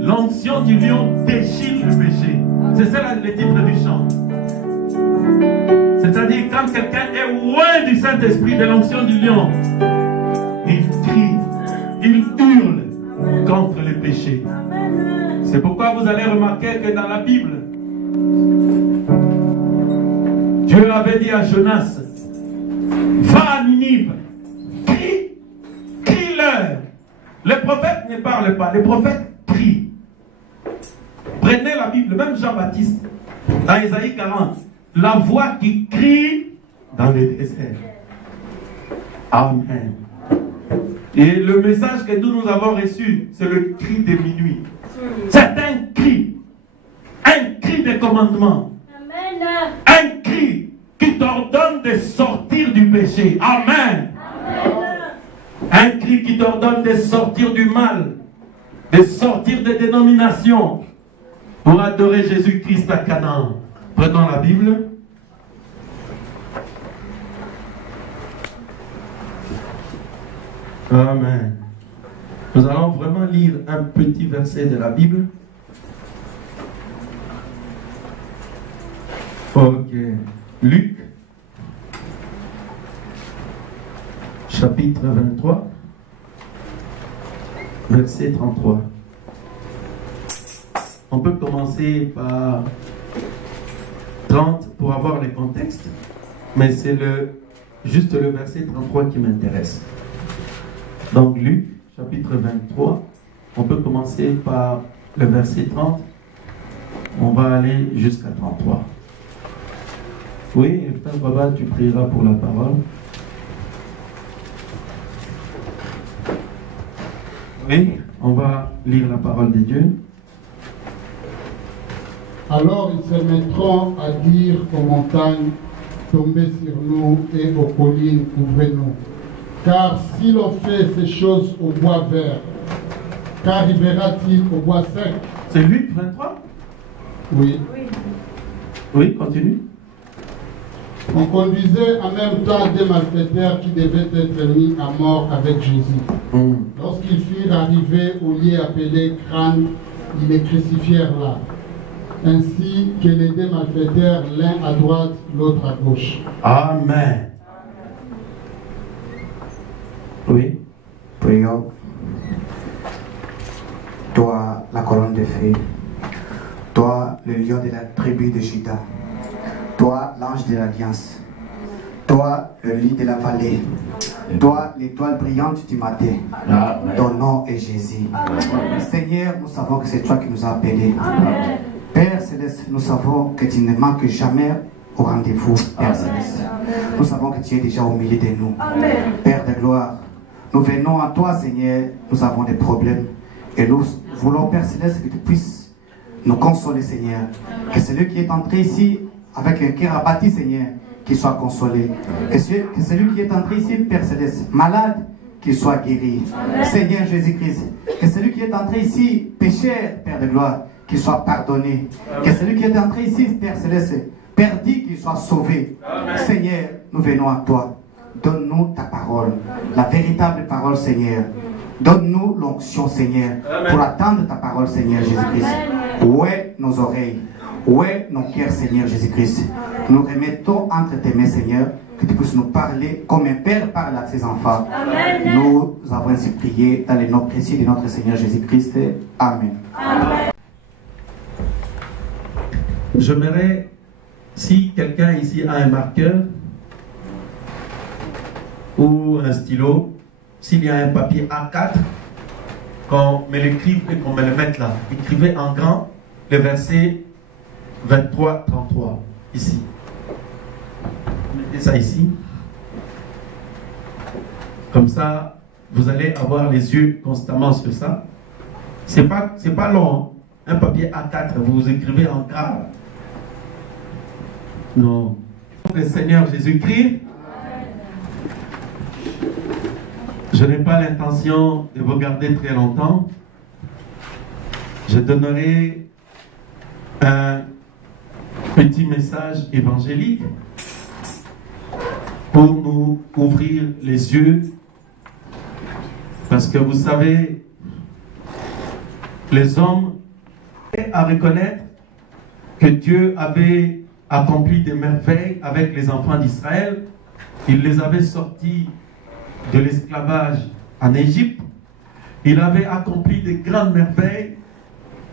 L'onction du lion déchire le péché. C'est ça le titre du chant. C'est-à-dire quand quelqu'un est loin du Saint-Esprit, de l'onction du lion, il crie, il hurle contre les péchés. C'est pourquoi vous allez remarquer que dans la Bible, Dieu avait dit à Jonas, va à Ninive, crie-leur. Les prophètes ne parlent pas, les prophètes crient. Prenez la Bible, même Jean-Baptiste, dans Ésaïe 40, la voix qui crie dans le désert. Amen. Et le message que nous avons reçu, c'est le cri de minuit. C'est un cri de commandement. Amen. Un cri qui t'ordonne de sortir du péché. Amen. Amen. Un cri qui t'ordonne de sortir du mal, de sortir des dénominations pour adorer Jésus-Christ à Canaan. Prenons la Bible. Amen. Nous allons vraiment lire un petit verset de la Bible. Ok. Luc, chapitre 23, verset 33. On peut commencer par 30 pour avoir le contexte, mais c'est juste le verset 33 qui m'intéresse. Donc Luc, chapitre 23, on peut commencer par le verset 30, on va aller jusqu'à 33. Oui, Frère Baba, tu prieras pour la parole. Oui, on va lire la parole de Dieu. Alors ils se mettront à dire aux montagnes, tombez sur nous, et aux collines, couvrez-nous. Car si l'on fait ces choses au bois vert, qu'arrivera-t-il au bois sec? C'est Luc 23? Oui. Oui, continue. On conduisait en même temps des malfaiteurs qui devaient être mis à mort avec Jésus. Lorsqu'ils furent arrivés au lieu appelé Crâne, ils les crucifièrent là, ainsi que les deux malfaiteurs, l'un à droite, l'autre à gauche. Amen. Oui. Prions. Toi, la colonne de feu. Toi, le lion de la tribu de Juda. Toi, l'ange de l'alliance. Toi, le lit de la vallée. Toi, l'étoile brillante du matin. Ton nom est Jésus. Seigneur, nous savons que c'est toi qui nous as appelés. Père Céleste, nous savons que tu ne manques jamais au rendez-vous, Père Céleste. Nous savons que tu es déjà au milieu de nous. Père de gloire, nous venons à toi, Seigneur. Nous avons des problèmes. Et nous voulons, Père Céleste, que tu puisses nous consoler, Seigneur. Que celui qui est entré ici avec un cœur abattu, Seigneur, qu'il soit consolé. Que celui qui est entré ici, Père Céleste, malade, qu'il soit guéri. Seigneur Jésus-Christ, que celui qui est entré ici, pécheur, Père de gloire, qu'il soit pardonné. Que celui qui est entré ici, Père Céleste, perdu, qu'il soit sauvé. Seigneur, nous venons à toi. Donne-nous ta parole, la véritable parole, Seigneur. Donne-nous l'onction, Seigneur, pour attendre ta parole, Seigneur Jésus-Christ. Où est nos oreilles? Où est nos cœurs, Seigneur Jésus-Christ? Nous remettons entre tes mains, Seigneur, que tu puisses nous parler comme un père parle à ses enfants. Amen. Nous avons ainsi prié dans le nom précieux de notre Seigneur Jésus-Christ. Amen. Amen. J'aimerais, si quelqu'un ici a un marqueur ou un stylo, s'il y a un papier A4, qu'on me l'écrive et qu'on me le mette là. Écrivez en grand le verset 23-33, ici. Mettez ça ici. Comme ça, vous allez avoir les yeux constamment sur ça. C'est pas long, hein? Un papier A4, vous écrivez en gras. Non. Le Seigneur Jésus-Christ, je n'ai pas l'intention de vous garder très longtemps. Je donnerai un petit message évangélique pour nous ouvrir les yeux, parce que vous savez, les hommes à reconnaître que Dieu avait accompli des merveilles avec les enfants d'Israël. Il les avait sortis de l'esclavage en Égypte. Il avait accompli des grandes merveilles.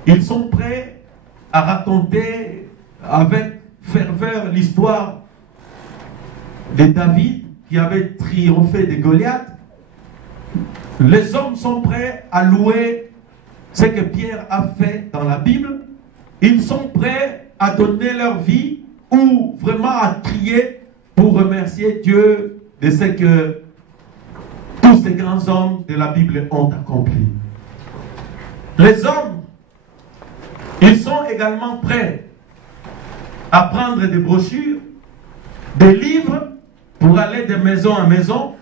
Ils sont prêts à raconter avec ferveur l'histoire de David qui avait triomphé de Goliath. Les hommes sont prêts à louer ce que Pierre a fait dans la Bible. Ils sont prêts à donner leur vie ou vraiment à crier pour remercier Dieu de ce que tous ces grands hommes de la Bible ont accompli. Les hommes, ils sont également prêts à prendre des brochures, des livres, pour aller de maison en maison,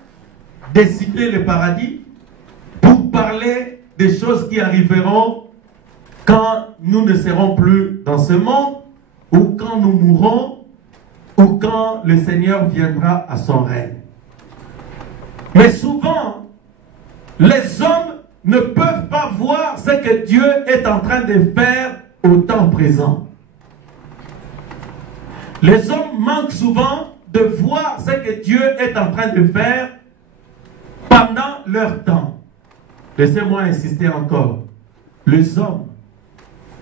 dessiner le paradis, pour parler des choses qui arriveront quand nous ne serons plus dans ce monde, ou quand nous mourrons, ou quand le Seigneur viendra à son règne. Mais souvent, les hommes ne peuvent pas voir ce que Dieu est en train de faire au temps présent. Les hommes manquent souvent de voir ce que Dieu est en train de faire pendant leur temps. Laissez-moi insister encore. Les hommes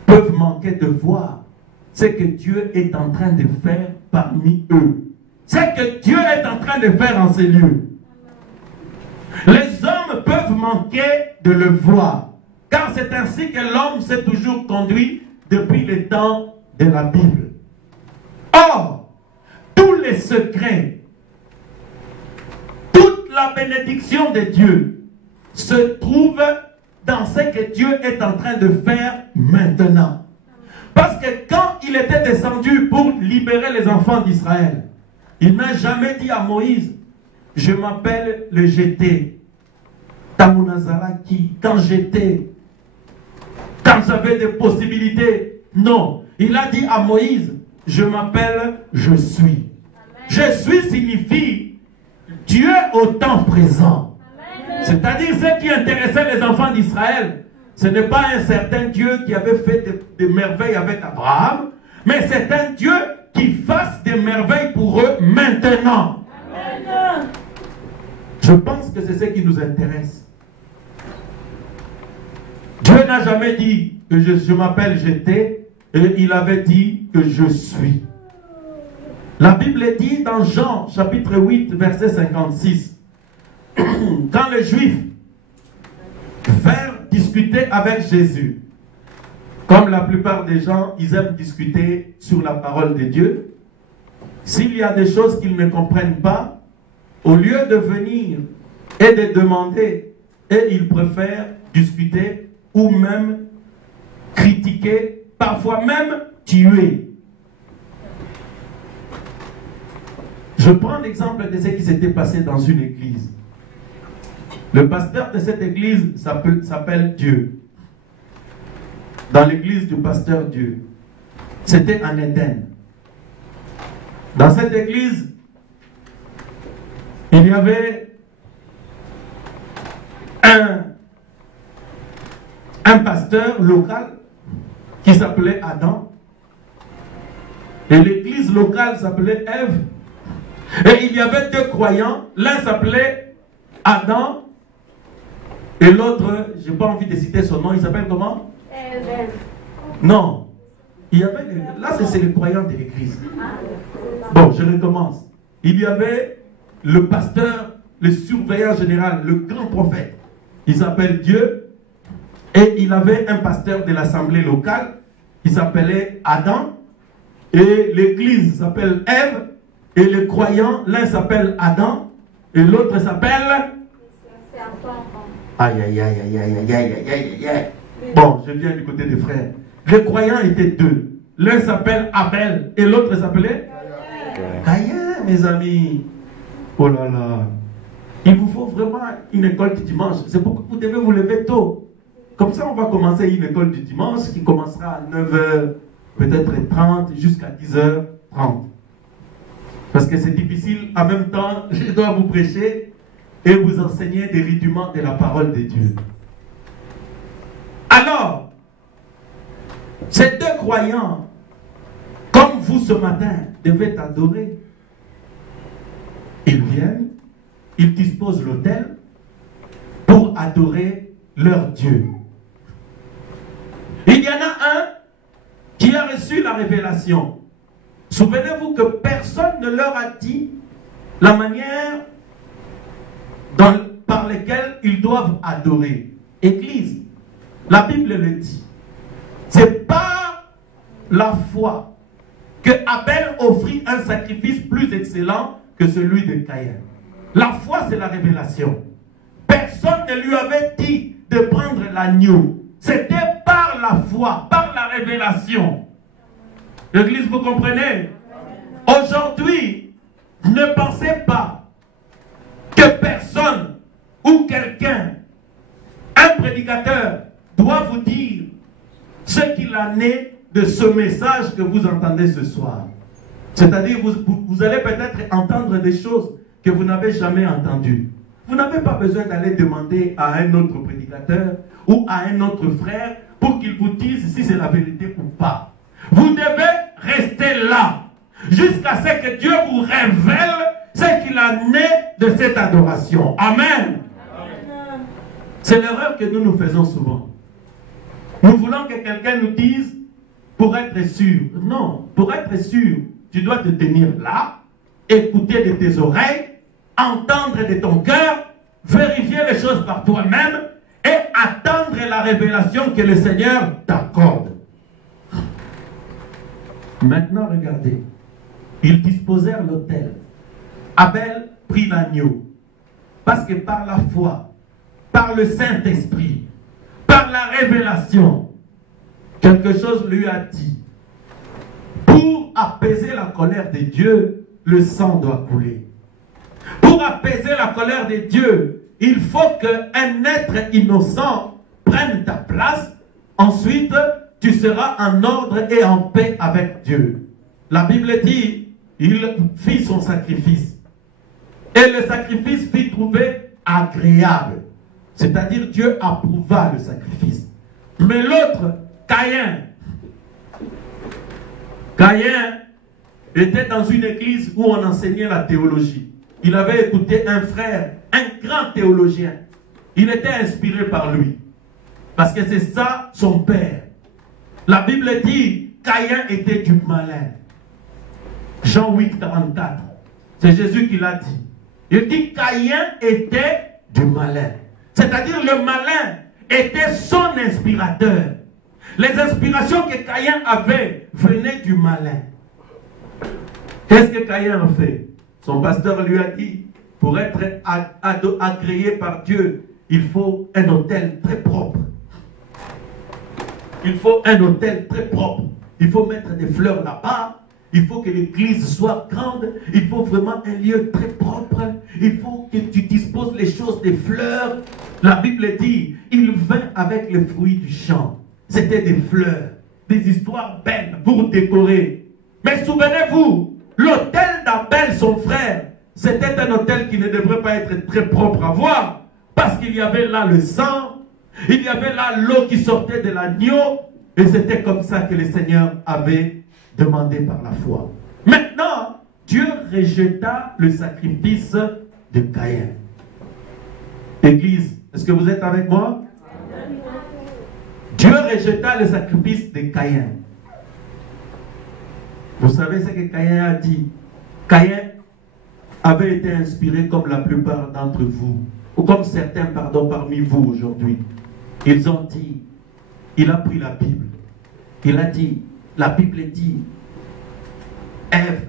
peuvent manquer de voir ce que Dieu est en train de faire parmi eux. Ce que Dieu est en train de faire en ces lieux. Les hommes peuvent manquer de le voir, car c'est ainsi que l'homme s'est toujours conduit depuis le temps de la Bible. Or, tous les secrets, toute la bénédiction de Dieu se trouve dans ce que Dieu est en train de faire maintenant. Parce que quand il était descendu pour libérer les enfants d'Israël, il n'a jamais dit à Moïse, je m'appelle le J'étais. Tamunazaraki, quand j'étais, quand j'avais des possibilités. Non, il a dit à Moïse, je m'appelle je suis. Amen. Je suis signifie Dieu au temps présent. C'est-à-dire ce qui intéressait les enfants d'Israël. Ce n'est pas un certain Dieu qui avait fait des merveilles avec Abraham, mais c'est un Dieu qui fasse des merveilles pour eux maintenant. Amen. Je pense que c'est ce qui nous intéresse. Dieu n'a jamais dit que je m'appelle j'étais, et il avait dit que je suis. La Bible dit dans Jean chapitre 8 verset 56, quand les Juifs vinrent discuter avec Jésus, comme la plupart des gens, ils aiment discuter sur la parole de Dieu. S'il y a des choses qu'ils ne comprennent pas, au lieu de venir et de demander, et ils préfèrent discuter ou même critiquer, parfois même tuer. Je prends l'exemple de ce qui s'était passé dans une église. Le pasteur de cette église s'appelle Dieu. Dans l'église du pasteur Dieu. C'était en Éden. Dans cette église, il y avait un pasteur local qui s'appelait Adam. Et l'église locale s'appelait Ève. Et il y avait deux croyants. L'un s'appelait Adam. Et l'autre, je n'ai pas envie de citer son nom, il s'appelle comment? Ève. Non. Il y avait, là, c'est les croyants de l'église. Bon, je recommence. Il y avait le pasteur, le surveillant général, le grand prophète. Il s'appelle Dieu. Et il avait un pasteur de l'assemblée locale. Il s'appelait Adam. Et l'église s'appelle Ève. Et les croyants, l'un s'appelle Adam. Et l'autre s'appelle... Aïe, aïe, aïe, aïe, aïe, aïe, aïe, aïe, aïe. Bon, je viens du côté des frères. Les croyants étaient deux. L'un s'appelle Abel et l'autre s'appelait Caïn, mes amis. Oh là là. Il vous faut vraiment une école du dimanche. C'est pourquoi vous devez vous lever tôt. Comme ça, on va commencer une école du dimanche qui commencera à 9h, peut-être 30 jusqu'à 10h30. Parce que c'est difficile. En même temps, je dois vous prêcher et vous enseigner des rudiments de la parole de Dieu. Alors, ces deux croyants vous ce matin devez adorer. Ils viennent, ils disposent l'autel pour adorer leur Dieu. Il y en a un qui a reçu la révélation. Souvenez-vous que personne ne leur a dit la manière par laquelle ils doivent adorer. Église, la Bible le dit. C'est par la foi que Abel offrit un sacrifice plus excellent que celui de Caïn. La foi, c'est la révélation. Personne ne lui avait dit de prendre l'agneau. C'était par la foi, par la révélation. L'église, vous comprenez? Aujourd'hui, ne pensez pas que personne ou quelqu'un, un prédicateur, doit vous dire ce qu'il en est de ce message que vous entendez ce soir. C'est-à-dire, vous allez peut-être entendre des choses que vous n'avez jamais entendues. Vous n'avez pas besoin d'aller demander à un autre prédicateur ou à un autre frère pour qu'il vous dise si c'est la vérité ou pas. Vous devez rester là jusqu'à ce que Dieu vous révèle ce qu'il en est de cette adoration. Amen. C'est l'erreur que nous faisons souvent. Nous voulons que quelqu'un nous dise pour être sûr. Non, pour être sûr, tu dois te tenir là, écouter de tes oreilles, entendre de ton cœur, vérifier les choses par toi-même et attendre la révélation que le Seigneur t'accorde. Maintenant, regardez. Ils disposèrent l'autel. Abel prit l'agneau. Parce que par la foi, par le Saint-Esprit, par la révélation, quelque chose lui a dit. Pour apaiser la colère de Dieu, le sang doit couler. Pour apaiser la colère de Dieu, il faut qu'un être innocent prenne ta place. Ensuite, tu seras en ordre et en paix avec Dieu. La Bible dit, il fit son sacrifice. Et le sacrifice fit trouver agréable. C'est-à-dire, Dieu approuva le sacrifice. Mais l'autre, Caïn était dans une église où on enseignait la théologie. Il avait écouté un frère, un grand théologien. Il était inspiré par lui. Parce que c'est ça son père. La Bible dit, Caïn était du malin. Jean 8, 44. C'est Jésus qui l'a dit. Il dit, Caïn était du malin. C'est-à-dire le malin était son inspirateur. Les inspirations que Caïn avait venaient du malin. Qu'est-ce que Caïn a fait? Son pasteur lui a dit, pour être agréé par Dieu, il faut un autel très propre. Il faut un autel très propre. Il faut mettre des fleurs là-bas. Il faut que l'église soit grande. Il faut vraiment un lieu très propre. Il faut que tu disposes les choses des fleurs. La Bible dit, il vint avec les fruits du champ. C'était des fleurs, des histoires belles pour décorer. Mais souvenez-vous, l'autel d'Abel, son frère, c'était un autel qui ne devrait pas être très propre à voir. Parce qu'il y avait là le sang, il y avait là l'eau qui sortait de l'agneau. Et c'était comme ça que le Seigneur avait demandé par la foi. Maintenant, Dieu rejeta le sacrifice de Caïn. Église, est-ce que vous êtes avec moi? Dieu rejeta le sacrifice de Caïn. Vous savez ce que Caïn a dit? Caïn avait été inspiré comme la plupart d'entre vous, ou comme certains, parmi vous aujourd'hui. Ils ont dit, il a pris la Bible. Il a dit, la Bible dit, Ève,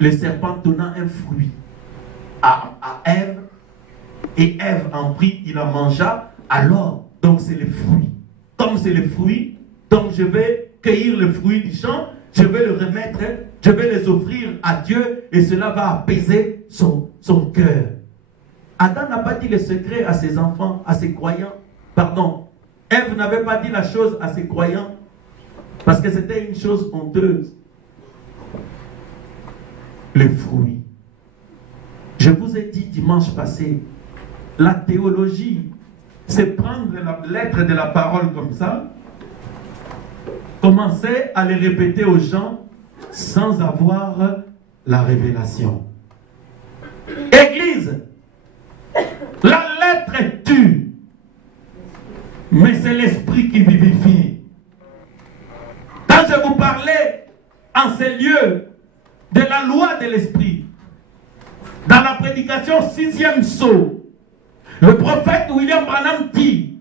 le serpent donnant un fruit à Ève, et Ève en prit, il en mangea, alors, donc c'est le fruit. Comme c'est le fruit, donc je vais cueillir le fruit du champ, je vais le remettre, je vais les offrir à Dieu, et cela va apaiser son cœur. Adam n'a pas dit le secret à ses enfants, à ses croyants. Pardon, Ève n'avait pas dit la chose à ses croyants, parce que c'était une chose honteuse. Le fruit. Je vous ai dit dimanche passé, la théologie, c'est prendre la lettre de la parole comme ça, commencer à les répéter aux gens sans avoir la révélation. Église, la lettre tue, mais c'est l'esprit qui vivifie. Quand je vous parlais en ces lieux de la loi de l'esprit, dans la prédication 6e saut, le prophète William Branham dit,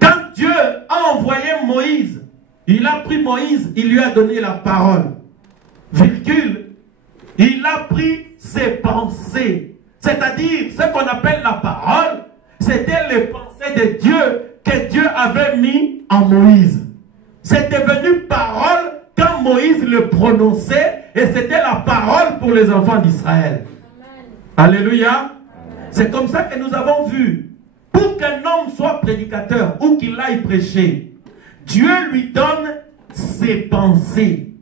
quand Dieu a envoyé Moïse, il a pris Moïse, il lui a donné la parole. Virgule, il a pris ses pensées. C'est-à-dire, ce qu'on appelle la parole, c'était les pensées de Dieu que Dieu avait mis en Moïse. C'est devenu parole quand Moïse le prononçait et c'était la parole pour les enfants d'Israël. Alléluia. C'est comme ça que nous avons vu. Pour qu'un homme soit prédicateur ou qu'il aille prêcher, Dieu lui donne ses pensées.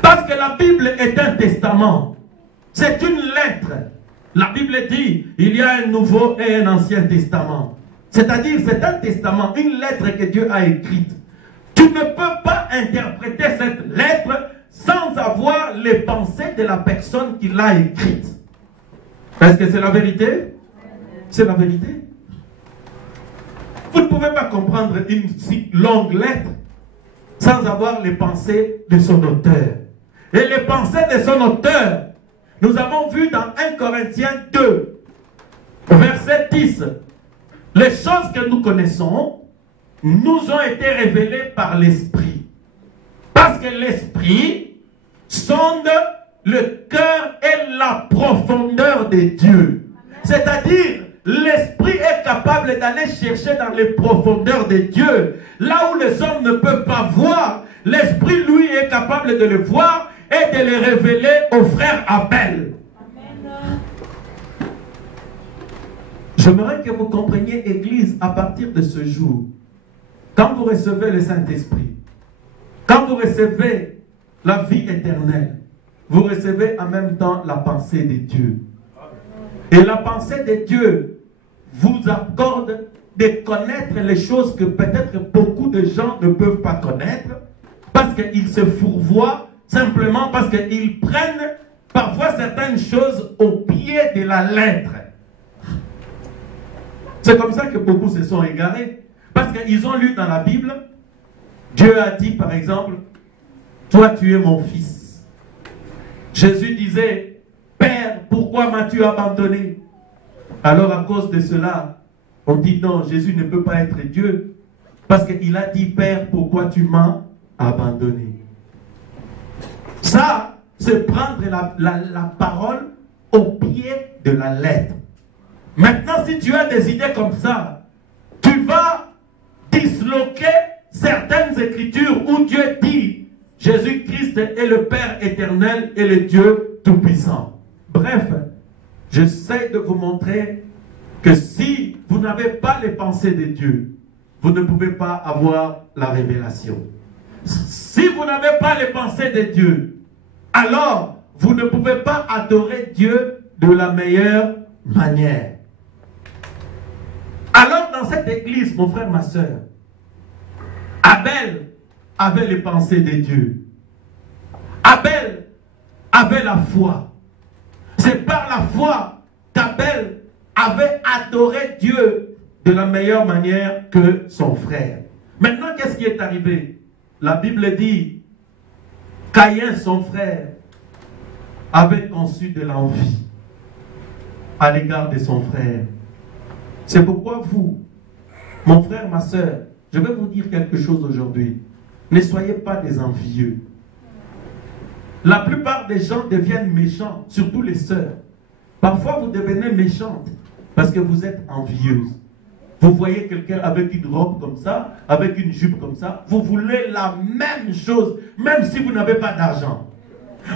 Parce que la Bible est un testament. C'est une lettre. La Bible dit, il y a un nouveau et un ancien testament. C'est-à-dire, c'est un testament, une lettre que Dieu a écrite. Tu ne peux pas interpréter cette lettre sans avoir les pensées de la personne qui l'a écrite. Est-ce que c'est la vérité? C'est la vérité. Vous ne pouvez pas comprendre une si longue lettre sans avoir les pensées de son auteur. Et les pensées de son auteur, nous avons vu dans 1 Corinthiens 2, verset 10, les choses que nous connaissons nous ont été révélées par l'Esprit. Parce que l'Esprit sonde le cœur et la profondeur de Dieu. C'est-à-dire, l'Esprit est capable d'aller chercher dans les profondeurs de Dieu. Là où les hommes ne peuvent pas voir, l'Esprit, lui, est capable de le voir et de les révéler au frère Abel. Amen. J'aimerais que vous compreniez, Église, à partir de ce jour, quand vous recevez le Saint-Esprit, quand vous recevez la vie éternelle, vous recevez en même temps la pensée de Dieu. Et la pensée de Dieu vous accorde de connaître les choses que peut-être beaucoup de gens ne peuvent pas connaître parce qu'ils se fourvoient simplement parce qu'ils prennent parfois certaines choses au pied de la lettre. C'est comme ça que beaucoup se sont égarés. Parce qu'ils ont lu dans la Bible, Dieu a dit par exemple, toi tu es mon fils. Jésus disait, Père, pourquoi m'as-tu abandonné? Alors à cause de cela, on dit non, Jésus ne peut pas être Dieu. Parce qu'il a dit, Père, pourquoi tu m'as abandonné? Ça, c'est prendre la parole au pied de la lettre. Maintenant, si tu as des idées comme ça, tu vas disloquer certaines écritures où Dieu dit Jésus-Christ est le Père éternel et le Dieu tout-puissant. Bref, j'essaie de vous montrer que si vous n'avez pas les pensées de Dieu, vous ne pouvez pas avoir la révélation. Si vous n'avez pas les pensées de Dieu, alors vous ne pouvez pas adorer Dieu de la meilleure manière. Alors dans cette église, mon frère, ma soeur, Abel avait les pensées de Dieu. Abel avait la foi. C'est par la foi qu'Abel avait adoré Dieu de la meilleure manière que son frère. Maintenant, qu'est-ce qui est arrivé? La Bible dit, Caïn, son frère, avait conçu de l'envie à l'égard de son frère. C'est pourquoi vous, mon frère, ma soeur, je vais vous dire quelque chose aujourd'hui. Ne soyez pas des envieux. La plupart des gens deviennent méchants, surtout les sœurs. Parfois, vous devenez méchante parce que vous êtes envieuse. Vous voyez quelqu'un avec une robe comme ça, avec une jupe comme ça, vous voulez la même chose, même si vous n'avez pas d'argent.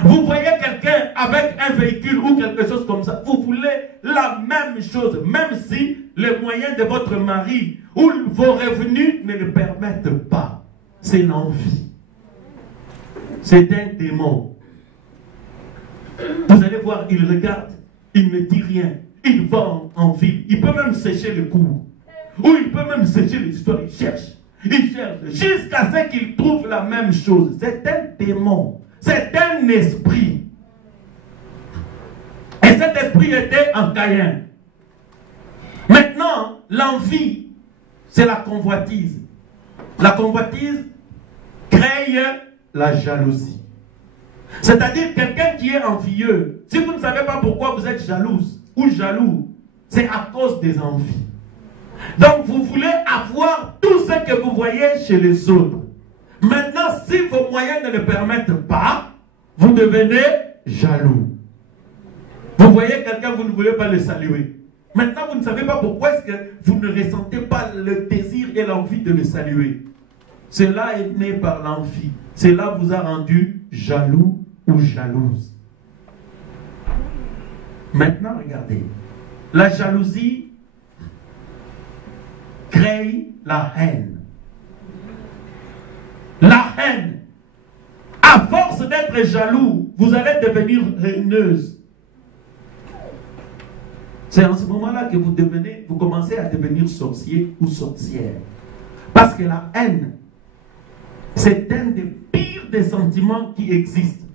Vous voyez quelqu'un avec un véhicule ou quelque chose comme ça, vous voulez la même chose, même si les moyens de votre mari ou vos revenus ne le permettent pas. C'est l'envie. C'est un démon. Vous allez voir, il regarde, il ne dit rien. Il va en ville. Il peut même sécher le cours. Ou il peut même sécher l'histoire. Il cherche jusqu'à ce qu'il trouve la même chose. C'est un démon. c'est un esprit. Et cet esprit était en Caïn. Maintenant, l'envie, c'est la convoitise. La convoitise crée la jalousie. C'est-à-dire quelqu'un qui est envieux. Si vous ne savez pas pourquoi vous êtes jalouse ou jaloux, c'est à cause des envies. Donc vous voulez avoir tout ce que vous voyez chez les autres. Maintenant, si vos moyens ne le permettent pas, vous devenez jaloux. Vous voyez quelqu'un, vous ne voulez pas le saluer. Maintenant, vous ne savez pas pourquoi est-ce que vous ne ressentez pas le désir et l'envie de le saluer. Cela est né par l'envie. Cela vous a rendu jaloux ou jalouse. Maintenant, regardez. La jalousie crée la haine. La haine. À force d'être jaloux, vous allez devenir haineuse. C'est en ce moment-là que vous commencez à devenir sorcier ou sorcière. Parce que la haine, c'est un des pires des sentiments qui existent.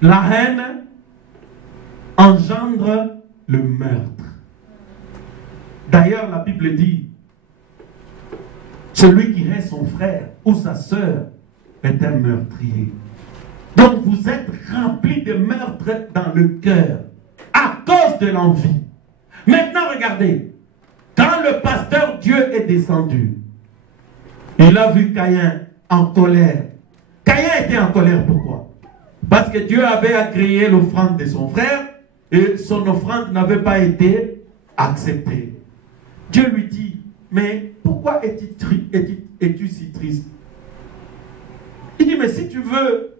La haine engendre le meurtre. D'ailleurs, la Bible dit, celui qui hait son frère ou sa sœur est un meurtrier. Donc vous êtes rempli de meurtre dans le cœur à cause de l'envie. Maintenant, regardez, quand le pasteur Dieu est descendu, il a vu Caïn en colère. Caïn était en colère, pourquoi? Parce que Dieu avait agréé l'offrande de son frère et son offrande n'avait pas été acceptée. Dieu lui dit, mais pourquoi es-tu si triste? Il dit, mais si tu veux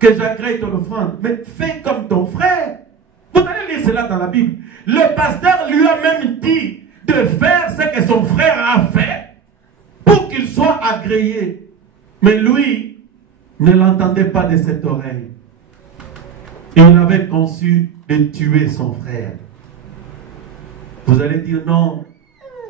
que j'agrée ton offrande, mais fais comme ton frère. Vous allez lire cela dans la Bible. Le pasteur lui a même dit de faire ce que son frère a fait pour qu'il soit agréé. Mais lui ne l'entendait pas de cette oreille. Et il avait conçu de tuer son frère. Vous allez dire non,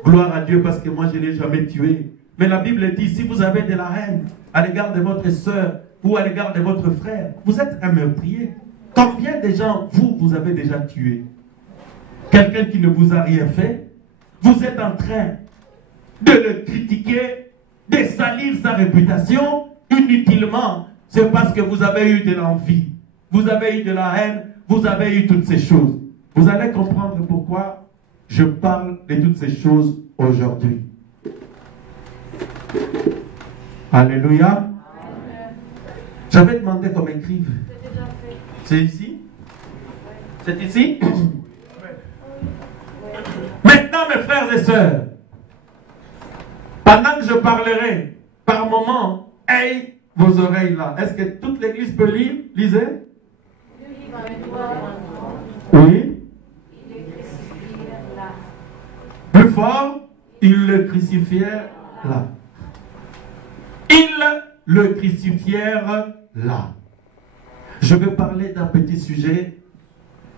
gloire à Dieu parce que moi je ne l'ai jamais tué. Mais la Bible dit, si vous avez de la haine à l'égard de votre soeur ou à l'égard de votre frère, vous êtes un meurtrier. Combien de gens vous avez déjà tué? Quelqu'un qui ne vous a rien fait, vous êtes en train de le critiquer, de salir sa réputation inutilement. C'est parce que vous avez eu de l'envie, vous avez eu de la haine, vous avez eu toutes ces choses. Vous allez comprendre pourquoi je parle de toutes ces choses aujourd'hui. Alléluia. J'avais demandé qu'on m'écrive. C'est ici? C'est ici? Maintenant, mes frères et sœurs, pendant que je parlerai, par moment, ayez vos oreilles là. Est-ce que toute l'église peut lire? Lisez. Oui. Plus fort, ils le crucifièrent là. Ils le crucifièrent là. Je vais parler d'un petit sujet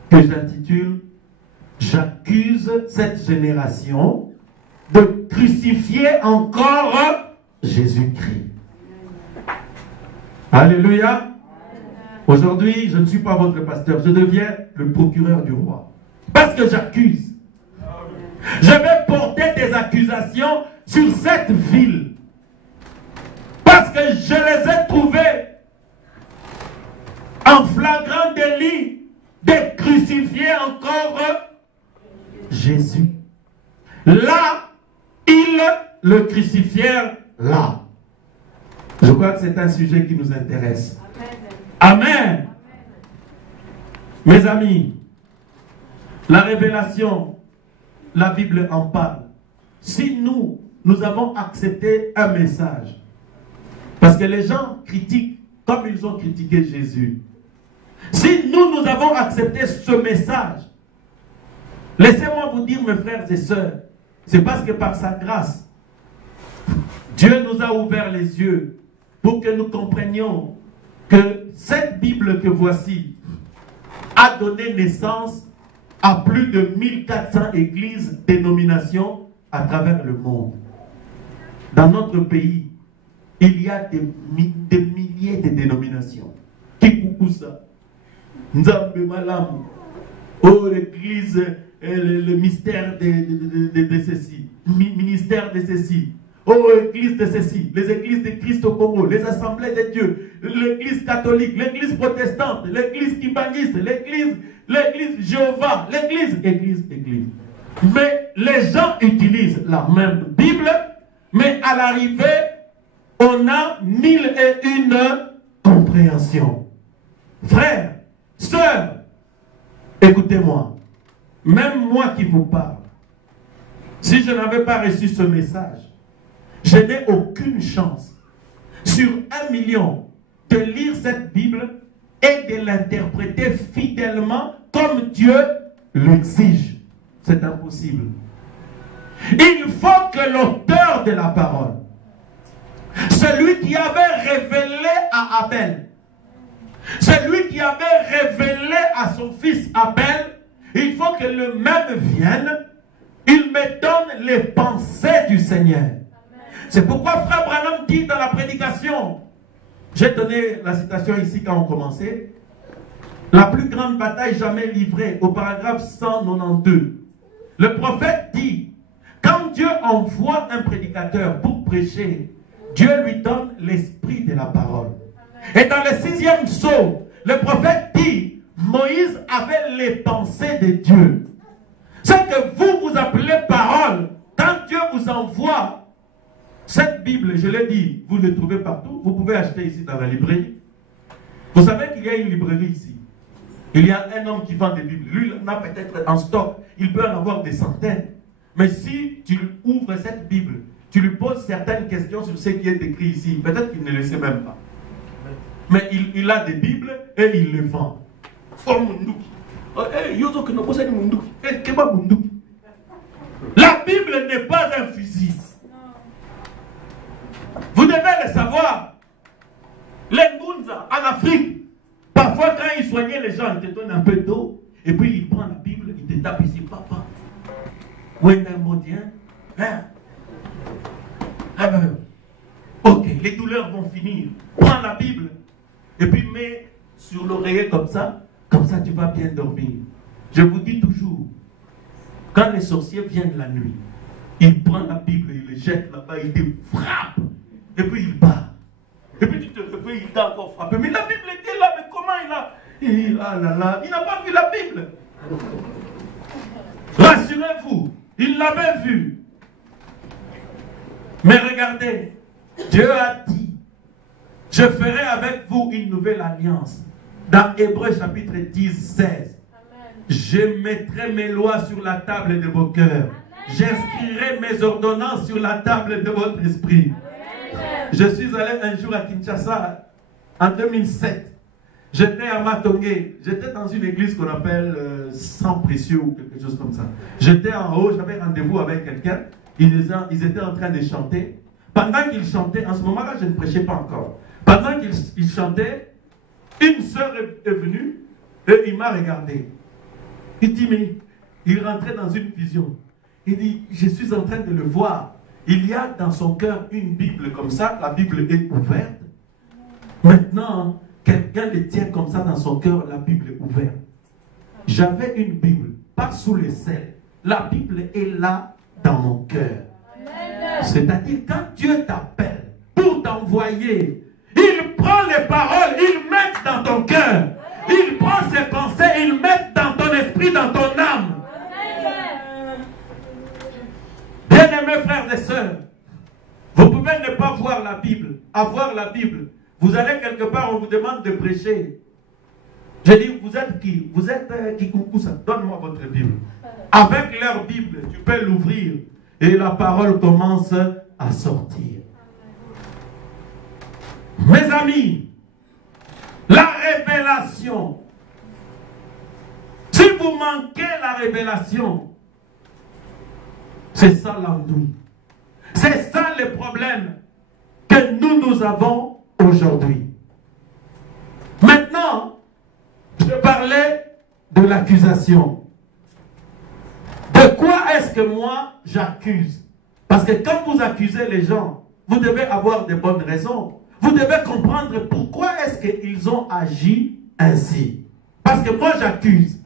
que j'intitule « J'accuse cette génération de crucifier encore Jésus-Christ ». Alléluia. Aujourd'hui, je ne suis pas votre pasteur, je deviens le procureur du roi. Parce que j'accuse. Je vais porter des accusations sur cette ville. Parce que je les ai trouvés en flagrant délit de crucifier encore Jésus. Là, ils le crucifièrent là. Je crois que c'est un sujet qui nous intéresse. Amen. Amen. Mes amis, la révélation, la Bible en parle. Si nous avons accepté un message, parce que les gens critiquent comme ils ont critiqué Jésus. Si nous avons accepté ce message, laissez-moi vous dire, mes frères et sœurs, c'est parce que par sa grâce, Dieu nous a ouvert les yeux pour que nous comprenions que cette Bible que voici a donné naissance à plus de 1400 églises, dénominations à travers le monde. Dans notre pays, il y a des milliers qui est des dénominations. Qui coucou ça? Nzambe Malam. Oh, l'église, le mystère de ceci. Ministère de ceci. Oh, église de ceci. Les églises de Christ au Congo. Les assemblées de Dieu. L'église catholique. L'église protestante. L'église kibaniste. L'église Jéhovah. L'église. Mais les gens utilisent la même Bible. Mais à l'arrivée, on a 1001 compréhensions. Frères, sœurs, écoutez-moi. Même moi qui vous parle, si je n'avais pas reçu ce message, je n'ai aucune chance sur 1 million de lire cette Bible et de l'interpréter fidèlement comme Dieu l'exige. C'est impossible. Il faut que l'auteur de la parole, celui qui avait révélé à Abel, celui qui avait révélé à son fils Abel, il faut que le même vienne, il me donne les pensées du Seigneur. C'est pourquoi Frère Branham dit dans la prédication, j'ai donné la citation ici quand on commençait, la plus grande bataille jamais livrée, au paragraphe 192. Le prophète dit, quand Dieu envoie un prédicateur pour prêcher, Dieu lui donne l'esprit de la parole. Et dans le 6e psaume, le prophète dit, Moïse avait les pensées de Dieu. Ce que vous appelez parole, quand Dieu vous envoie cette Bible, je l'ai dit, vous le trouvez partout, vous pouvez acheter ici dans la librairie. Vous savez qu'il y a une librairie ici. Il y a un homme qui vend des Bibles. Lui, il en a peut-être en stock. Il peut en avoir des centaines. Mais si tu ouvres cette Bible, tu lui poses certaines questions sur ce qui est écrit ici, peut-être qu'il ne le sait même pas. Mais il a des Bibles et il les vend. La Bible n'est pas un fusil. Vous devez le savoir. Les Ngunza en Afrique, parfois quand ils soignaient les gens, ils te donnent un peu d'eau, et puis ils prennent la Bible, ils te tapent ici, papa. Où est un modien? Hein? Ah ben, ok, les douleurs vont finir. Prends la Bible, et puis mets sur l'oreiller comme ça tu vas bien dormir. Je vous dis toujours, quand les sorciers viennent la nuit, ils prennent la Bible, ils les jettent là-bas, ils te frappent, et puis ils partent. Et puis tu te réveilles, il t'a encore frappé. Mais la Bible était là, mais comment il n'a pas vu la Bible. Rassurez-vous, il l'avait vu. Mais regardez, Dieu a dit, je ferai avec vous une nouvelle alliance. Dans Hébreux chapitre 10, 16. Je mettrai mes lois sur la table de vos cœurs. J'inscrirai mes ordonnances sur la table de votre esprit. Je suis allé un jour à Kinshasa en 2007. J'étais à Matongé. J'étais dans une église qu'on appelle Sang Précieux ou quelque chose comme ça. J'étais en haut, j'avais rendez-vous avec quelqu'un. Ils étaient en train de chanter. Pendant qu'ils chantaient, en ce moment-là, je ne prêchais pas encore. Pendant qu'ils chantaient, une sœur est venue et il m'a regardé. Il dit, mais il rentrait dans une vision. Il dit, je suis en train de le voir. Il y a dans son cœur une Bible comme ça, la Bible est ouverte. Maintenant, quelqu'un le tient comme ça dans son cœur, la Bible est ouverte. J'avais une Bible, pas sous les selles. La Bible est là dans mon cœur. C'est-à-dire, quand Dieu t'appelle pour t'envoyer, il prend les paroles, il met dans ton cœur. Il prend ses pensées, il met dans ton esprit, dans ton âme. Bien-aimés frères et sœurs, vous pouvez ne pas voir la Bible, avoir la Bible. Vous allez quelque part, on vous demande de prêcher. Je dis, vous êtes qui? Vous êtes Kikukusa, donne-moi votre Bible. Avec leur Bible, tu peux l'ouvrir et la parole commence à sortir. Mes amis, la révélation. Si vous manquez la révélation, c'est ça l'ennui. C'est ça le problème que nous avons aujourd'hui. Maintenant, je parlais de l'accusation. De quoi est-ce que moi j'accuse? Parce que quand vous accusez les gens, vous devez avoir de bonnes raisons. vous devez comprendre pourquoi est-ce qu'ils ont agi ainsi. Parce que moi j'accuse.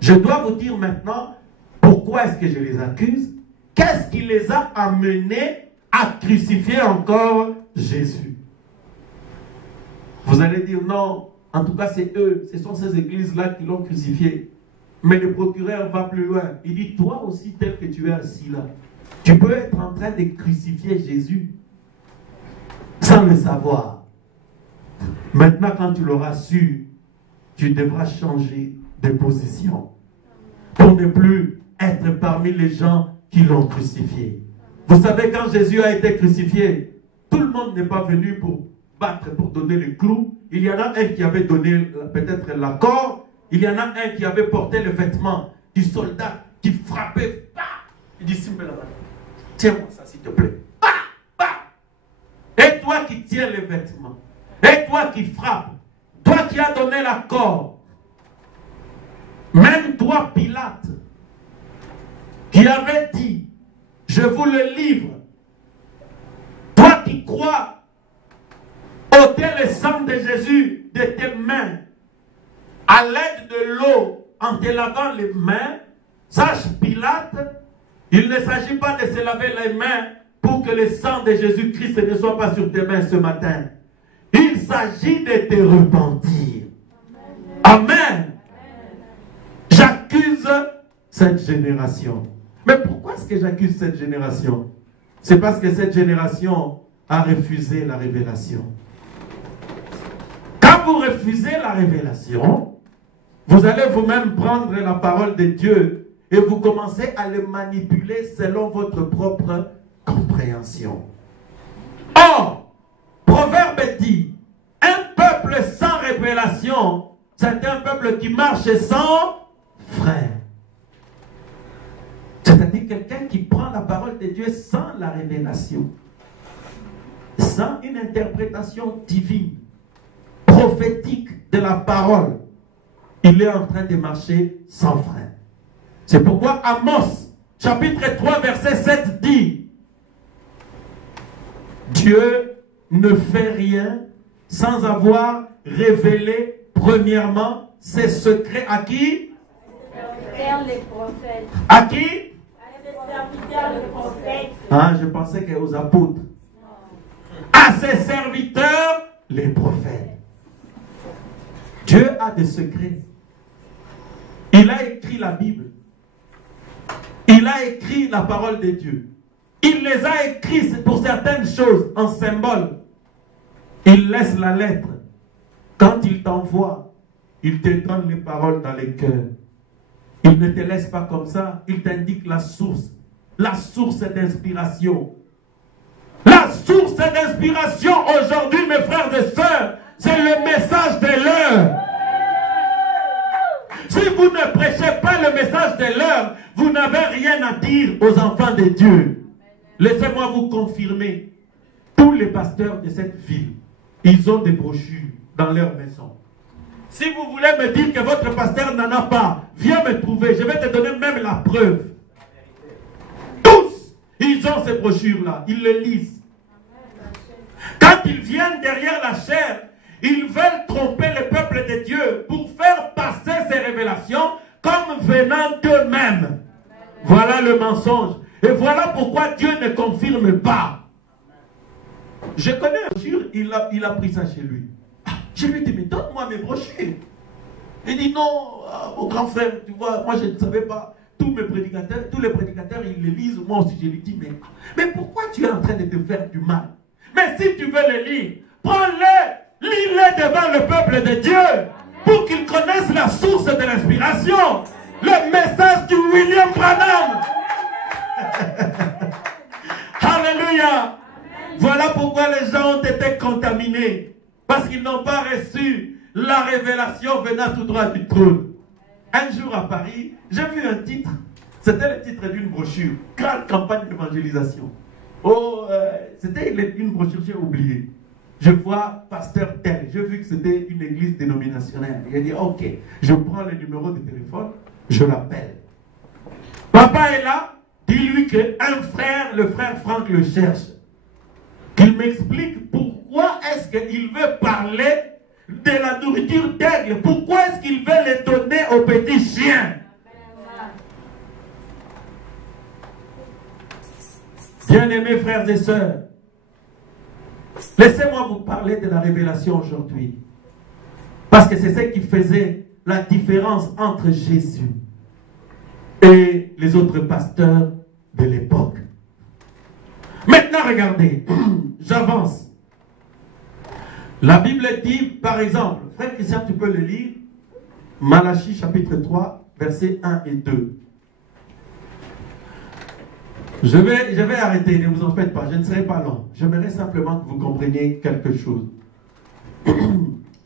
Je dois vous dire maintenant pourquoi est-ce que je les accuse. Qu'est-ce qui les a amenés à crucifier encore Jésus? Vous allez dire non, en tout cas c'est eux, ce sont ces églises-là qui l'ont crucifié. Mais le procureur va plus loin. Il dit, toi aussi tel que tu es assis là, tu peux être en train de crucifier Jésus sans le savoir. Maintenant quand tu l'auras su, tu devras changer de position pour ne plus être parmi les gens qui l'ont crucifié. Vous savez, quand Jésus a été crucifié, tout le monde n'est pas venu pour battre, pour donner le clou. Il y en a un qui avait donné peut-être la corde. Il y en a un qui avait porté le vêtement du soldat qui frappait. Bah! Il dit, tiens-moi ça s'il te plaît. Bah! Bah! Et toi qui tiens les vêtements, et toi qui frappes, toi qui as donné la corde, même toi Pilate, qui avait dit, je vous le livre, toi qui crois, ôtez le sang de Jésus de tes mains, à l'aide de l'eau, en te lavant les mains, sache Pilate, il ne s'agit pas de se laver les mains pour que le sang de Jésus-Christ ne soit pas sur tes mains ce matin. Il s'agit de te repentir. Amen. J'accuse cette génération. Mais pourquoi est-ce que j'accuse cette génération? C'est parce que cette génération a refusé la révélation. Quand vous refusez la révélation, vous allez vous-même prendre la parole de Dieu et vous commencez à le manipuler selon votre propre compréhension. Or, Proverbe dit, un peuple sans révélation, c'est un peuple qui marche sans frein. C'est-à-dire quelqu'un qui prend la parole de Dieu sans la révélation, sans une interprétation divine, prophétique de la parole. Il est en train de marcher sans frein. C'est pourquoi Amos, chapitre 3, verset 7 dit, Dieu ne fait rien sans avoir révélé premièrement ses secrets à qui? Les prophètes. À qui? À ses serviteurs les prophètes. Ah, je pensais qu'aux apôtres. À ses serviteurs les prophètes. Dieu a des secrets. Il a écrit la Bible. Il a écrit la parole de Dieu. Il les a écrits pour certaines choses en symbole. Il laisse la lettre. Quand il t'envoie, il te donne les paroles dans les cœurs. Il ne te laisse pas comme ça. Il t'indique la source d'inspiration. La source d'inspiration aujourd'hui, mes frères et sœurs, c'est le message de l'heure. Si vous ne prêchez pas le message de l'heure, vous n'avez rien à dire aux enfants de Dieu. Laissez-moi vous confirmer. Tous les pasteurs de cette ville, ils ont des brochures dans leur maison. Si vous voulez me dire que votre pasteur n'en a pas, viens me trouver. Je vais te donner même la preuve. Tous, ils ont ces brochures-là. Ils les lisent. Quand ils viennent derrière la chair, ils veulent tromper le peuple de Dieu pour faire passer ces révélations comme venant d'eux-mêmes. Voilà le mensonge. Et voilà pourquoi Dieu ne confirme pas. Je connais un brochure, il a pris ça chez lui. Je lui ai dit, mais donne-moi mes brochures. Il dit, non, mon grand frère, tu vois, moi je ne savais pas. Tous les prédicateurs, ils les lisent. Moi aussi, je lui dis, mais pourquoi tu es en train de te faire du mal? Mais si tu veux les lire, prends-les, lis-les devant le peuple de Dieu pour qu'ils connaissent la source de l'inspiration. Le message du William Branham. Alléluia. Voilà pourquoi les gens ont été contaminés. Parce qu'ils n'ont pas reçu la révélation venant tout droit du trône. Un jour à Paris, j'ai vu un titre. C'était le titre d'une brochure. Grande campagne d'évangélisation. C'était une brochure, j'ai oublié. Je vois pasteur tel. J'ai vu que c'était une église dénominationnelle. Il a dit, ok, je prends le numéro de téléphone, je l'appelle. Papa est là, dis-lui qu'un frère, le frère Franck le cherche. Qu'il m'explique pourquoi est-ce qu'il veut parler de la nourriture d'aigle? Pourquoi est-ce qu'il veut les donner aux petits chiens? Bien-aimés frères et sœurs, laissez-moi vous parler de la révélation aujourd'hui. Parce que c'est ce qui faisait la différence entre Jésus et les autres pasteurs de l'époque. Maintenant, regardez, j'avance. La Bible dit, par exemple, frère Christian, tu peux le lire, Malachie chapitre 3, versets 1 et 2. Je vais arrêter, ne vous en faites pas, je ne serai pas long. J'aimerais simplement que vous compreniez quelque chose.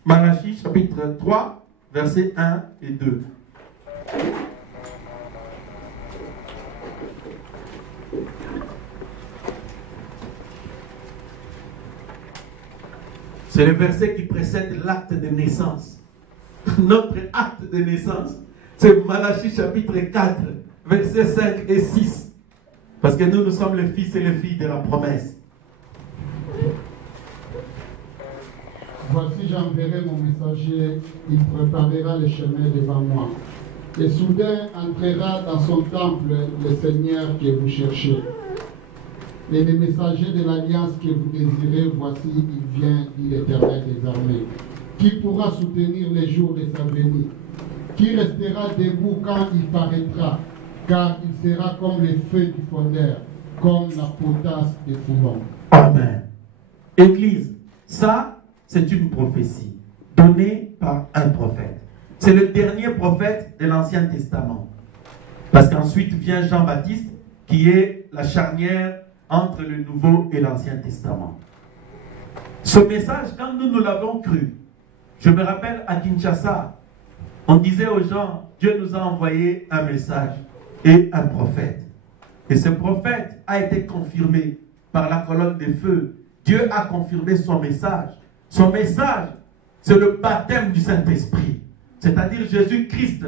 Malachie chapitre 3, versets 1 et 2. C'est le verset qui précède l'acte de naissance. Notre acte de naissance, c'est Malachie chapitre 4, versets 5 et 6. Parce que nous sommes les fils et les filles de la promesse. Voici, j'enverrai mon messager, il préparera le chemin devant moi. Et soudain entrera dans son temple le Seigneur que vous cherchez. Et les messagers de l'alliance que vous désirez, voici, il vient, dit l'Éternel des armées. Qui pourra soutenir les jours de sa venue? Qui restera debout quand il paraîtra? Car il sera comme les feux du fondeur, comme la potasse des fourrons. Amen. Église, ça, c'est une prophétie donnée par un prophète. C'est le dernier prophète de l'Ancien Testament. Parce qu'ensuite vient Jean-Baptiste, qui est la charnière entre le Nouveau et l'Ancien Testament. Ce message, quand nous l'avons cru, je me rappelle à Kinshasa, on disait aux gens, Dieu nous a envoyé un message et un prophète. Et ce prophète a été confirmé par la colonne de feu. Dieu a confirmé son message. Son message, c'est le baptême du Saint-Esprit. C'est-à-dire Jésus-Christ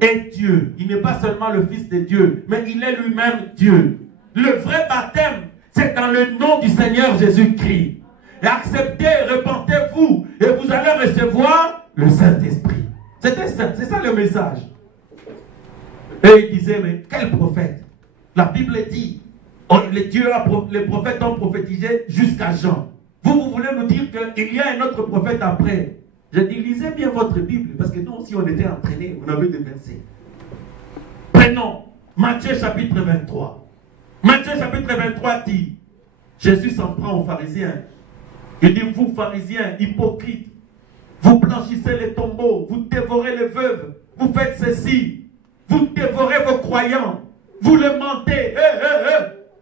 est Dieu. Il n'est pas seulement le Fils de Dieu, mais il est lui-même Dieu. Le vrai baptême, c'est dans le nom du Seigneur Jésus-Christ. Et acceptez, repentez-vous, et vous allez recevoir le Saint-Esprit. C'est ça le message. Et il disait, mais quel prophète? La Bible dit, les prophètes ont prophétisé jusqu'à Jean. Vous voulez nous dire qu'il y a un autre prophète après? Je dis, lisez bien votre Bible, parce que nous aussi on était entraînés, on avait des versets. Prenons Matthieu chapitre 23. Matthieu chapitre 23 dit, Jésus s'en prend aux pharisiens. Il dit, vous pharisiens, hypocrites, vous blanchissez les tombeaux, vous dévorez les veuves, vous faites ceci, vous dévorez vos croyants, vous le mentez.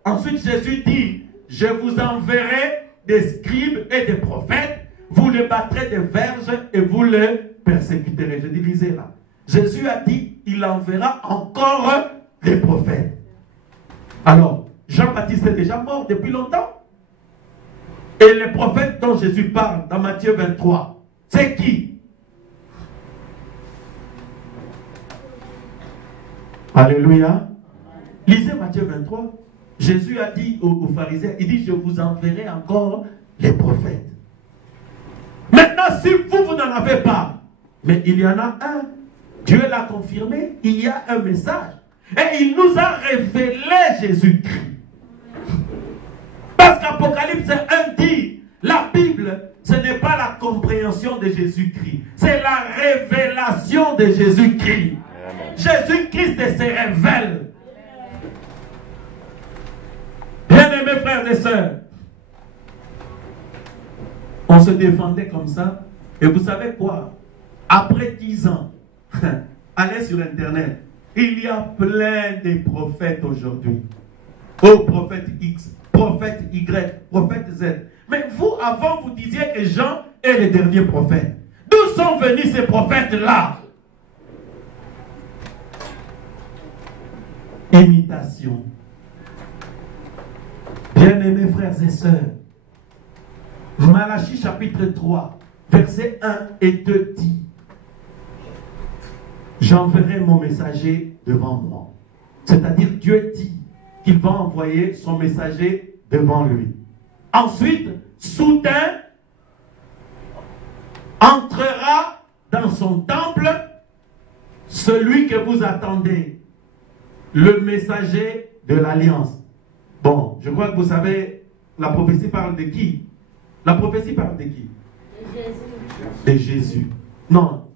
Ensuite Jésus dit, je vous enverrai des scribes et des prophètes, vous les battrez des verges et vous les persécuterez. Je dis, lisez là. Jésus a dit, il enverra encore des prophètes. Alors, Jean-Baptiste est déjà mort depuis longtemps. Et les prophètes dont Jésus parle dans Matthieu 23, c'est qui? Alléluia. Lisez Matthieu 23. Jésus a dit aux pharisiens, il dit, je vous enverrai encore les prophètes. Maintenant, si vous n'en avez pas, mais il y en a un, Dieu l'a confirmé, il y a un message. Et il nous a révélé Jésus-Christ. Parce qu'Apocalypse 1 dit, la Bible, ce n'est pas la compréhension de Jésus-Christ, c'est la révélation de Jésus-Christ. Jésus-Christ se révèle. Bien-aimés frères et sœurs, on se défendait comme ça. Et vous savez quoi? Après 10 ans, allez sur Internet, il y a plein de prophètes aujourd'hui. Oh, prophète X, prophète Y, prophète Z. Mais vous, avant, vous disiez que Jean est le dernier prophète. D'où sont venus ces prophètes-là? Imitation. Bien-aimés frères et sœurs, Malachie chapitre 3, versets 1 et 2 dit, j'enverrai mon messager devant moi. C'est-à-dire Dieu dit qu'il va envoyer son messager devant lui. Ensuite, soudain, entrera dans son temple celui que vous attendez, le messager de l'alliance. Bon, je crois que vous savez, la prophétie parle de qui? La prophétie parle de qui? De Jésus. De Jésus. Non,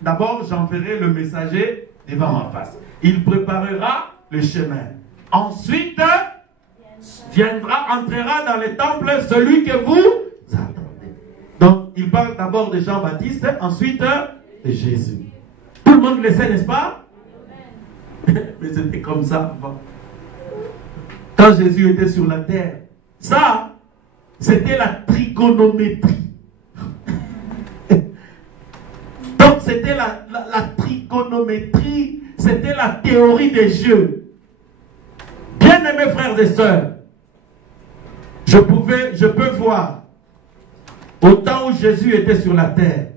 d'abord j'enverrai le messager devant ma face. Il préparera le chemin. Ensuite, entrera dans le temple celui que vous attendez. Donc, il parle d'abord de Jean-Baptiste, ensuite de Jésus. Tout le monde le sait, n'est-ce pas? Mais c'était comme ça avant. Quand Jésus était sur la terre, ça, c'était la trigonométrie. Donc, c'était la trigonométrie, c'était la théorie des jeux. Bien-aimés frères et sœurs, je peux voir, au temps où Jésus était sur la terre,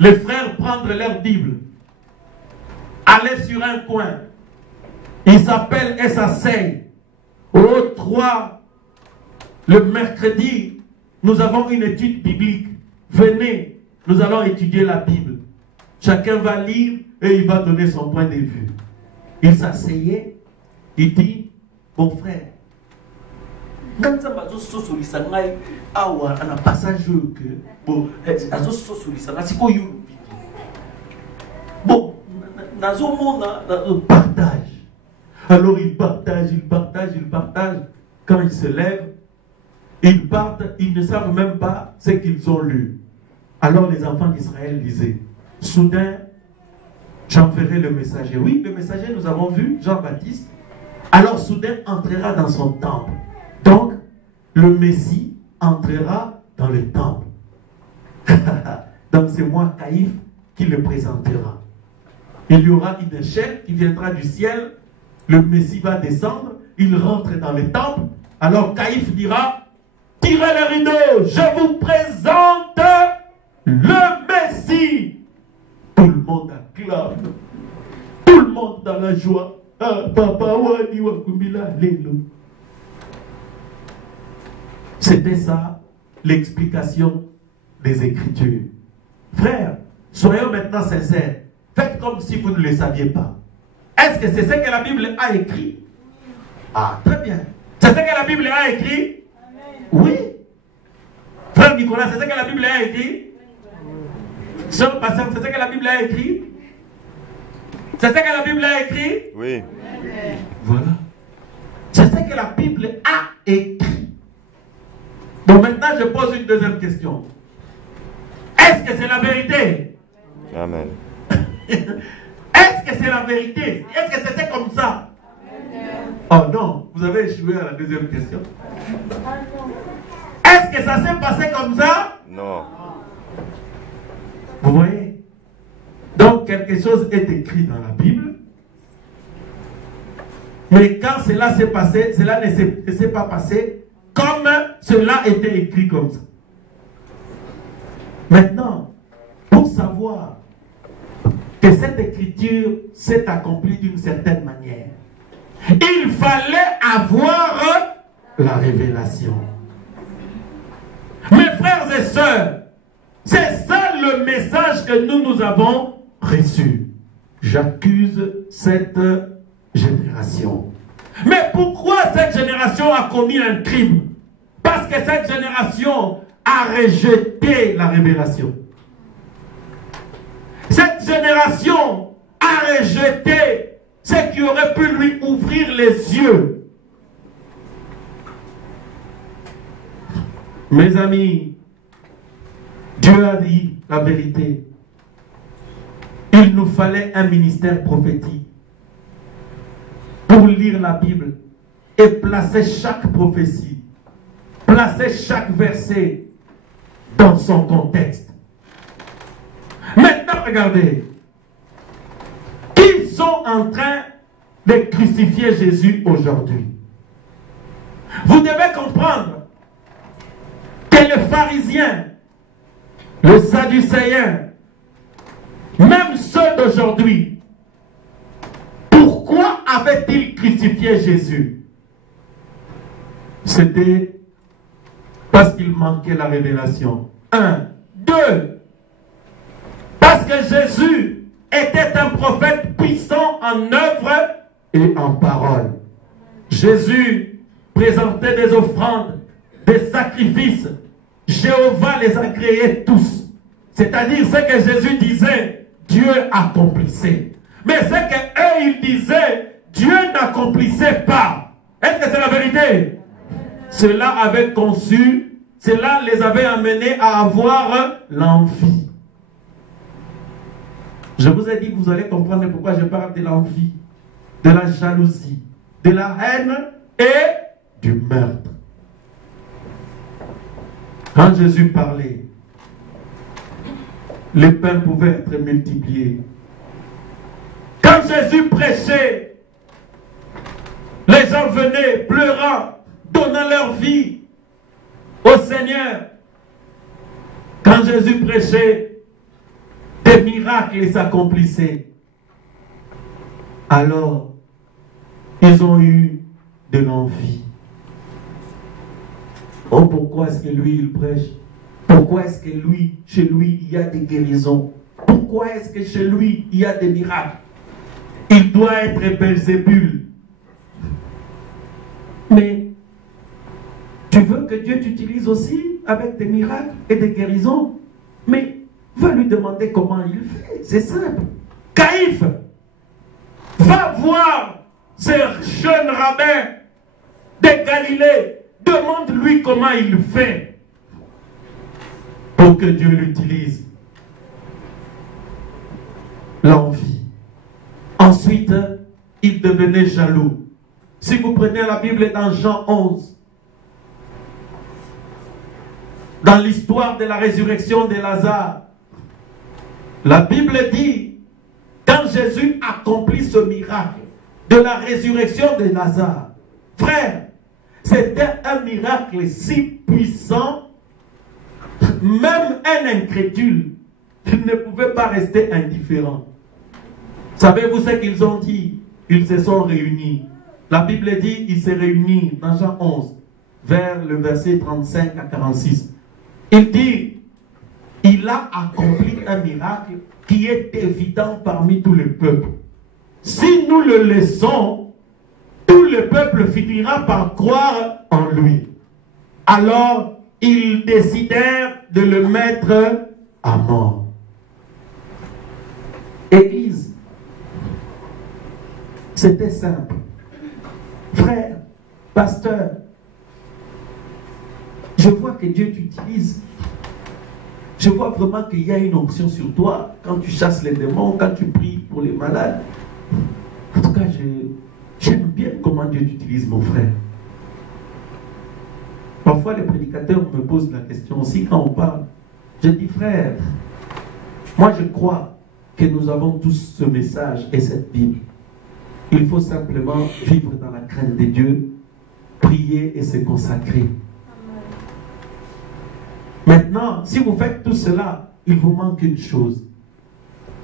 les frères prendre leur Bible, aller sur un coin, ils s'appellent et s'asseyent. Au 3, le mercredi, nous avons une étude biblique. Venez, nous allons étudier la Bible. Chacun va lire et il va donner son point de vue. Il s'asseyait, il dit, mon frère, quand ça va sur l'Israël, un passage que bon, partage. Alors il partage. Quand ils se lèvent, ils partent, ils ne savent même pas ce qu'ils ont lu. Alors les enfants d'Israël lisaient. Soudain, j'enverrai le messager. Oui, le messager, nous avons vu, Jean-Baptiste. Alors soudain entrera dans son temple. Donc, le Messie entrera dans le temple. Donc c'est moi, Caïphe, qui le présentera. Il y aura une chaîne qui viendra du ciel. Le Messie va descendre. Il rentre dans le temple. Alors Caïphe dira, tirez le rideau, je vous présente le Messie. Tout le monde acclame. Tout le monde dans la joie. C'était ça l'explication des Écritures. Frères, soyons maintenant sincères. Faites comme si vous ne le saviez pas. Est-ce que c'est ce que la Bible a écrit? Ah, très bien. C'est ce que la Bible a écrit? Oui. Frère Nicolas, c'est ce que la Bible a écrit? Sœur Pasteur, c'est ce que la Bible a écrit? C'est ce que la Bible a écrit? Oui. Voilà. C'est ce que la Bible a écrit. Donc maintenant, je pose une deuxième question. Est-ce que c'est la vérité? Amen. Est-ce que c'est la vérité? Est-ce que c'était comme ça? Oh non, vous avez échoué à la deuxième question. Est-ce que ça s'est passé comme ça? Non. Vous voyez? Donc quelque chose est écrit dans la Bible. Mais quand cela s'est passé, cela ne s'est pas passé comme cela était écrit comme ça. Maintenant, pour savoir que cette écriture s'est accomplie d'une certaine manière, il fallait avoir la révélation. Mes frères et sœurs, c'est ça le message que nous avons reçu. J'accuse cette génération. Mais pourquoi cette génération a commis un crime? Parce que cette génération a rejeté la révélation. Cette génération a rejeté ce qui aurait pu lui ouvrir les yeux. Mes amis, Dieu a dit la vérité. Il nous fallait un ministère prophétique pour lire la Bible et placer chaque prophétie, placer chaque verset dans son contexte. Maintenant, regardez. Qui sont en train de crucifier Jésus aujourd'hui? Vous devez comprendre que les pharisiens, les sadducéens, même ceux d'aujourd'hui, pourquoi avaient-ils crucifié Jésus? C'était parce qu'il manquait la révélation. 1. 2. Parce que Jésus était un prophète puissant en œuvre et en parole. Jésus présentait des offrandes, des sacrifices. Jéhovah les a créés tous. C'est-à-dire ce que Jésus disait, Dieu accomplissait. Mais ce qu'eux ils disaient, Dieu n'accomplissait pas. Est-ce que c'est la vérité? Cela avait conçu, cela les avait amenés à avoir l'envie. Je vous ai dit, vous allez comprendre pourquoi je parle de l'envie, de la jalousie, de la haine et du meurtre. Quand Jésus parlait, les pains pouvaient être multipliés. Quand Jésus prêchait, les gens venaient pleurant, donnant leur vie au Seigneur. Quand Jésus prêchait, des miracles s'accomplissaient. Alors, ils ont eu de l'envie. Oh, pourquoi est-ce que lui, il prêche? Pourquoi est-ce que lui, chez lui, il y a des guérisons? Pourquoi est-ce que chez lui, il y a des miracles? Il doit être Belzébul. Mais tu veux que Dieu t'utilise aussi avec des miracles et des guérisons? Mais va lui demander comment il fait. C'est simple. Caïphe, va voir ce jeune rabbin de Galilée. Demande-lui comment il fait pour que Dieu l'utilise. L'envie. Ensuite, il devenait jaloux. Si vous prenez la Bible dans Jean 11, dans l'histoire de la résurrection de Lazare, la Bible dit, quand Jésus accomplit ce miracle de la résurrection de Lazare, frère, c'était un miracle si puissant, même un incrédule ne pouvait pas rester indifférent. Savez-vous ce qu'ils ont dit? Ils se sont réunis. La Bible dit, ils se réunissent dans Jean 11, vers le verset 35 à 46. Il dit, il a accompli un miracle qui est évident parmi tous les peuples. Si nous le laissons, tout le peuple finira par croire en lui. Alors, ils décidèrent de le mettre à mort. Église, c'était simple. Frère, pasteur, je vois que Dieu t'utilise. Je vois vraiment qu'il y a une onction sur toi quand tu chasses les démons, quand tu pries pour les malades. En tout cas, j'aime bien comment Dieu t'utilise, mon frère. Parfois, les prédicateurs me posent la question aussi quand on parle. Je dis, frère, moi je crois que nous avons tous ce message et cette Bible. Il faut simplement vivre dans la crainte de Dieu, prier et se consacrer. Maintenant, si vous faites tout cela, il vous manque une chose.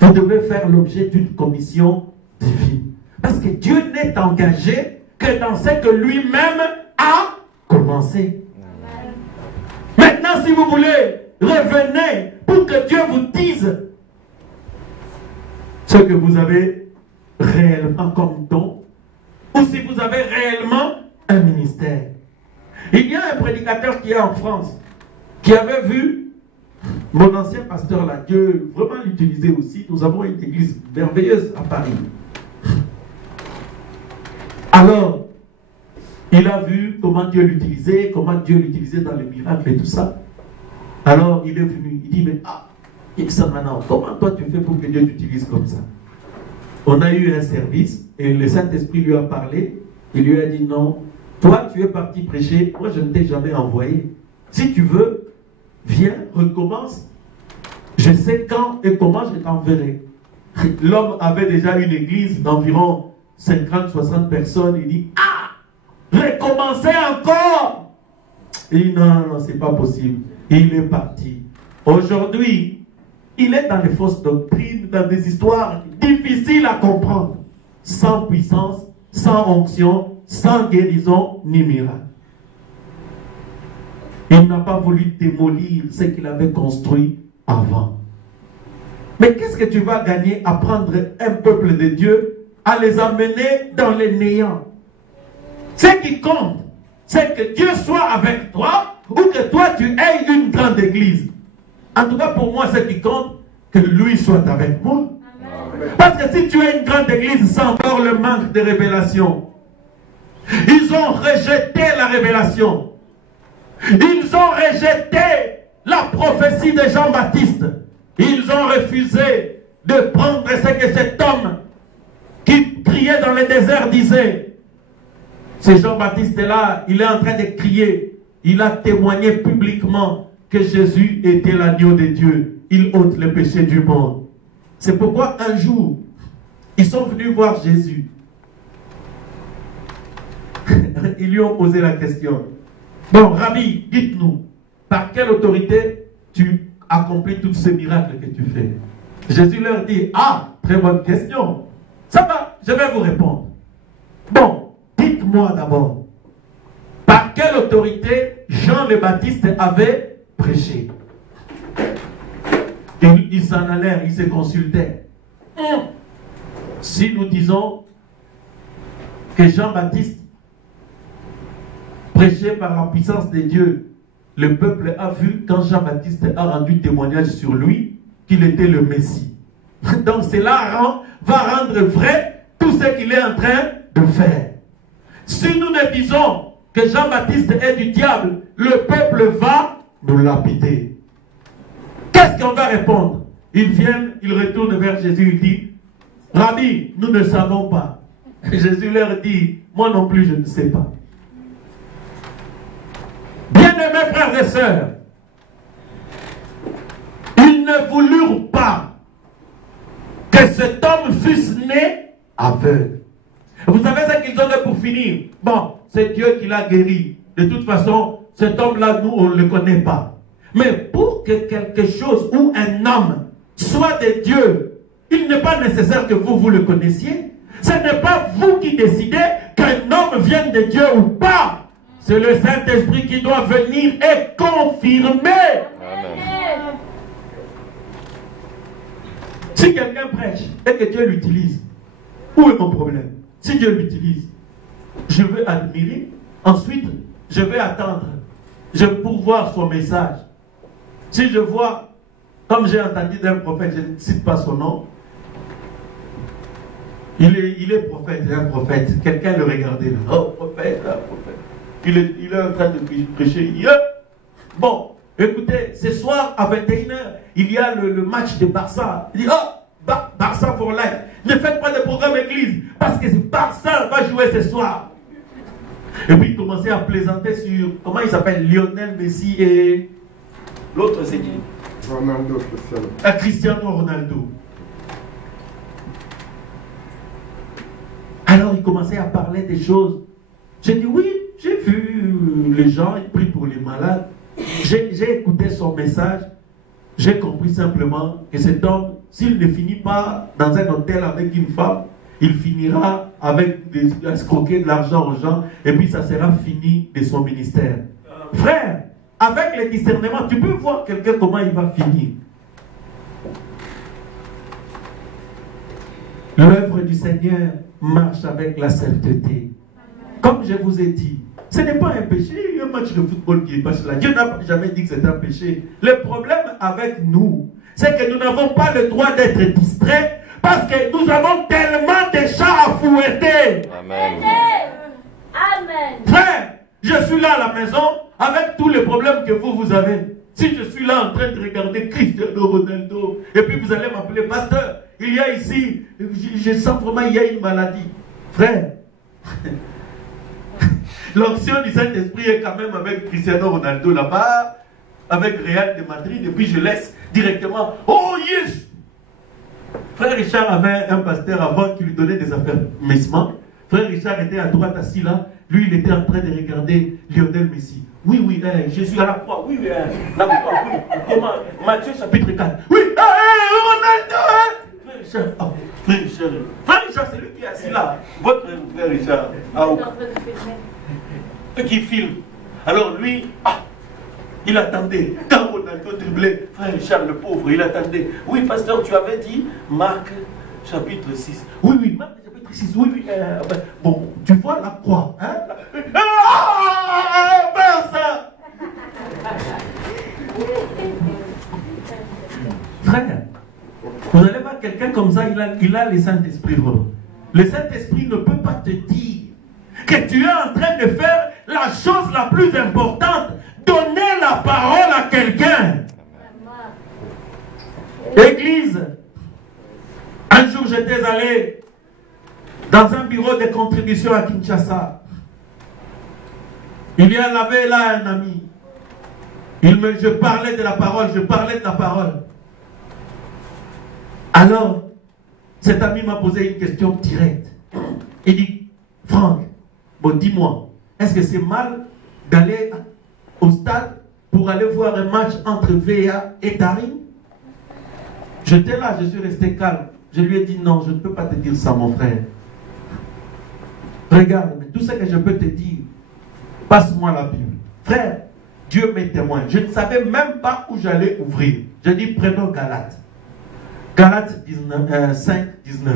Vous devez faire l'objet d'une commission divine. Parce que Dieu n'est engagé que dans ce que lui-même a commencé. Maintenant, si vous voulez, revenez pour que Dieu vous dise ce que vous avez réellement comme don, ou si vous avez réellement un ministère. Il y a un prédicateur qui est en France, qui avait vu mon ancien pasteur là, Dieu vraiment l'utiliser aussi. Nous avons une église merveilleuse à Paris. Alors, il a vu comment Dieu l'utilisait, comment Dieu l'utilisait dans les miracles et tout ça. Alors, il est venu, il dit, mais maintenant, comment toi tu fais pour que Dieu t'utilise comme ça? On a eu un service et le Saint-Esprit lui a parlé. Il lui a dit, non, toi tu es parti prêcher, moi je ne t'ai jamais envoyé. Si tu veux, viens, recommence. Je sais quand et comment je t'enverrai. L'homme avait déjà une église d'environ 50-60 personnes. Il dit, recommencer encore. Il dit, non, c'est pas possible. Il est parti. Aujourd'hui, il est dans les fausses doctrines, dans des histoires difficiles à comprendre. Sans puissance, sans onction, sans guérison, ni miracle. Il n'a pas voulu démolir ce qu'il avait construit avant. Mais qu'est-ce que tu vas gagner à prendre un peuple de Dieu, à les amener dans le néant? Ce qui compte, c'est que Dieu soit avec toi ou que toi tu aies une grande église. En tout cas, pour moi, ce qui compte, que lui soit avec moi. Parce que si tu as une grande église sans avoir le manque de révélation, ils ont rejeté la révélation. Ils ont rejeté la prophétie de Jean-Baptiste. Ils ont refusé de prendre ce que cet homme qui criait dans le désert disait. Ce Jean-Baptiste-là, il est en train de crier. Il a témoigné publiquement que Jésus était l'agneau de Dieu. Il ôte le péché du monde. C'est pourquoi un jour, ils sont venus voir Jésus. Ils lui ont posé la question. Bon, Rabbi, dites-nous, par quelle autorité tu accomplis tous ces miracles que tu fais? Jésus leur dit, ah, très bonne question. Ça va, je vais vous répondre. Bon, dites-moi d'abord, par quelle autorité Jean le Baptiste avait prêché? Ils s'en allèrent, ils se consultaient. Si nous disons que Jean-Baptiste prêchait par la puissance de Dieu, le peuple a vu quand Jean-Baptiste a rendu témoignage sur lui qu'il était le Messie. Donc cela va rendre vrai tout ce qu'il est en train de faire. Si nous ne disons que Jean-Baptiste est du diable, le peuple va nous lapider. Qu'est-ce qu'on va répondre? Ils viennent, ils retournent vers Jésus, ils disent, Rabbi, nous ne savons pas. Jésus leur dit, moi non plus je ne sais pas. Bien-aimés frères et sœurs, ils ne voulurent pas que cet homme fût né aveugle. Vous savez ce qu'ils ont fait pour finir? Bon, c'est Dieu qui l'a guéri. De toute façon, cet homme-là, nous, on ne le connaît pas. Mais pour que quelque chose ou un homme soit de Dieu, il n'est pas nécessaire que vous le connaissiez. Ce n'est pas vous qui décidez qu'un homme vienne de Dieu ou pas. C'est le Saint-Esprit qui doit venir et confirmer. Amen. Si quelqu'un prêche et que Dieu l'utilise, où est mon problème? Si Dieu l'utilise, je veux admirer, ensuite je vais attendre, je vais pourvoir son message. Si je vois, comme j'ai entendu d'un prophète, je ne cite pas son nom, il est prophète, il est un prophète. Quelqu'un le regardait là. Oh, prophète, prophète. Il est en train de prêcher. Bon, écoutez, ce soir à 21h, il y a le match de Barça. Il dit, oh, Barça for life. Ne faites pas de programme église, parce que Barça va jouer ce soir. Et puis il commençait à plaisanter sur, comment il s'appelle, Lionel Messi et l'autre c'est qui? Ronaldo, Cristiano Ronaldo. Alors il commençait à parler des choses. J'ai dit oui, j'ai vu les gens, ils prient pour les malades. J'ai écouté son message. J'ai compris simplement que cet homme, s'il ne finit pas dans un hôtel avec une femme, il finira avec à escroquer de l'argent aux gens et puis ça sera fini de son ministère. Frère, avec le discernement, tu peux voir quelqu'un comment il va finir. L'œuvre du Seigneur marche avec la sainteté. Comme je vous ai dit, ce n'est pas un péché, un match de football qui passe là. Dieu n'a jamais dit que c'est un péché. Le problème avec nous, c'est que nous n'avons pas le droit d'être distraits parce que nous avons tellement de chats à fouetter. Amen. Amen. Frère, je suis là à la maison avec tous les problèmes que vous avez. Si je suis là en train de regarder Cristiano Ronaldo, et puis vous allez m'appeler pasteur, il y a ici, je sens vraiment il y a une maladie. Frère, l'onction du Saint-Esprit est quand même avec Cristiano Ronaldo là-bas, avec Real de Madrid, et puis je laisse directement, oh yes! Frère Richard avait un pasteur avant qui lui donnait des affermissements. Frère Richard était à droite assis là, lui il était en train de regarder Lionel Messi. Oui, oui, Jésus à la croix, oui, la croix, oui. Comment? Matthieu chapitre 4. Oui, Ronaldo, Frère Richard, oh, Frère Richard, c'est lui qui est assis là. Votre frère Richard, qui filme. Alors lui, Il attendait. Quand Ronaldo driblait, frère Charles le pauvre, il attendait. Oui, pasteur, tu avais dit Marc chapitre 6. Oui, oui, Marc chapitre 6. Oui, oui. Bon, tu vois la croix. Hein? Ça. Frère, vous allez voir quelqu'un comme ça, il a le Saint-Esprit. Le Saint-Esprit ne peut pas te dire que tu es en train de faire la chose la plus importante, donner la parole à quelqu'un. Église, un jour j'étais allé dans un bureau de contribution à Kinshasa. Il y avait là un ami. Je parlais de la parole, Alors, cet ami m'a posé une question directe. Il dit, Franck, bon, dis-moi, est-ce que c'est mal d'aller au stade pour aller voir un match entre VA et Tarim? J'étais là, je suis resté calme. Je lui ai dit, non, je ne peux pas te dire ça, mon frère. Regarde, mais tout ce que je peux te dire, passe-moi la Bible. Frère, Dieu m'est témoin. Je ne savais même pas où j'allais ouvrir. Je dis, prenons Galates. Galates 5, 19.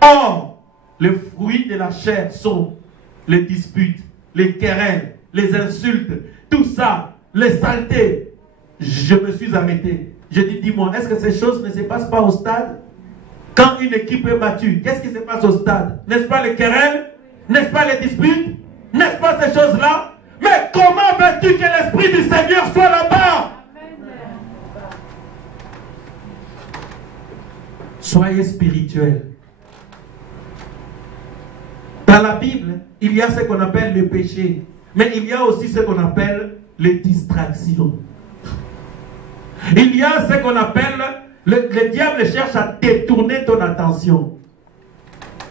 Or, les fruits de la chair sont les disputes, les querelles, les insultes, tout ça, les saletés. Je me suis arrêté. Je dis, dis-moi, est-ce que ces choses ne se passent pas au stade? Quand une équipe est battue, qu'est-ce qui se passe au stade? N'est-ce pas les querelles? N'est-ce pas les disputes? N'est-ce pas ces choses-là? Mais comment veux-tu que l'Esprit du Seigneur soit là-bas? Soyez spirituels. Dans la Bible, il y a ce qu'on appelle le péché, mais il y a aussi ce qu'on appelle les distractions. Il y a ce qu'on appelle, le diable cherche à détourner ton attention.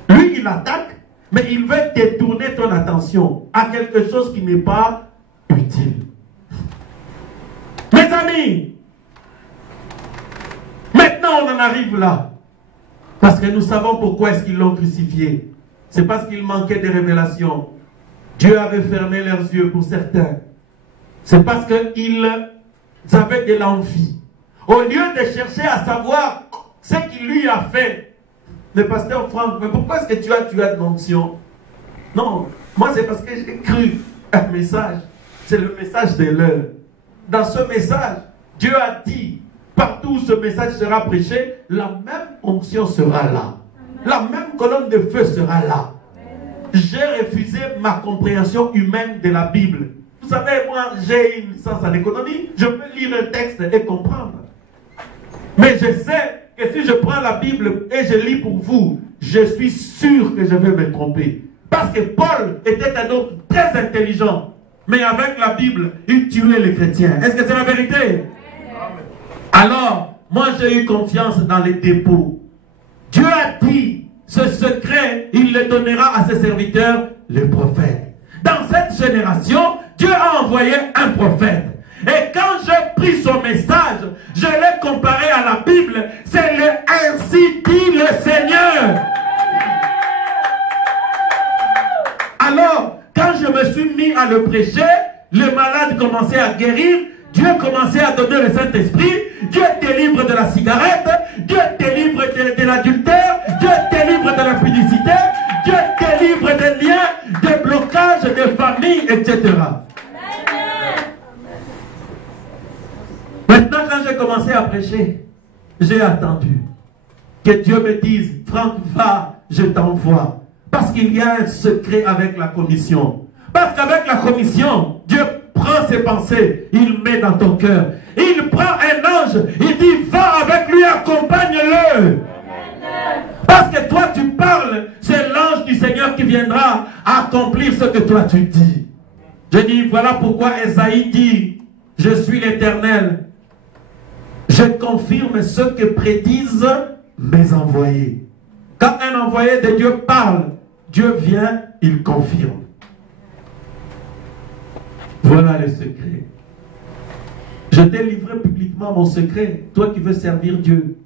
Lui, il attaque, mais il veut détourner ton attention à quelque chose qui n'est pas utile. Mes amis, maintenant on en arrive là. Parce que nous savons pourquoi est-ce qu'ils l'ont crucifié. C'est parce qu'il manquait de révélations. Dieu avait fermé leurs yeux pour certains. C'est parce qu'ils avaient de l'envie. Au lieu de chercher à savoir ce qu'il lui a fait. Le pasteur Franck, mais pourquoi est-ce que tu as tué l'onction? Non, moi c'est parce que j'ai cru un message. C'est le message de l'heure. Dans ce message, Dieu a dit, partout où ce message sera prêché, la même onction sera là. La même colonne de feu sera là. J'ai refusé ma compréhension humaine de la Bible. Vous savez, moi, j'ai une licence en économie. Je peux lire un texte et comprendre. Mais je sais que si je prends la Bible et je lis pour vous, je suis sûr que je vais me tromper. Parce que Paul était un homme très intelligent. Mais avec la Bible, il tuait les chrétiens. Est-ce que c'est la vérité? Alors, moi j'ai eu confiance dans les dépôts. Dieu a dit, ce secret, il le donnera à ses serviteurs, les prophètes. Dans cette génération, Dieu a envoyé un prophète. Et quand j'ai pris son message, je l'ai comparé à la Bible. C'est le ainsi dit le Seigneur. Alors, quand je me suis mis à le prêcher, les malades commençaient à guérir. Dieu commençait à donner le Saint-Esprit. Dieu délivre de la cigarette. Dieu délivre de l'adultère. Dieu délivre de la publicité. Dieu délivre des liens, des blocages, des familles, etc. Maintenant, quand j'ai commencé à prêcher, j'ai attendu que Dieu me dise, Franck, va, je t'envoie. Parce qu'il y a un secret avec la commission. Parce qu'avec la commission, Dieu prend ses pensées, il met dans ton cœur. Il prend un ange, il dit, va avec lui, accompagne-le. Parce que toi, tu parles, c'est l'ange du Seigneur qui viendra accomplir ce que toi tu dis. Je dis, voilà pourquoi Esaïe dit, je suis l'Éternel. Je confirme ce que prédisent mes envoyés. Quand un envoyé de Dieu parle, Dieu vient, il confirme. Voilà le secret. Je t'ai livré publiquement mon secret. Toi qui veux servir Dieu.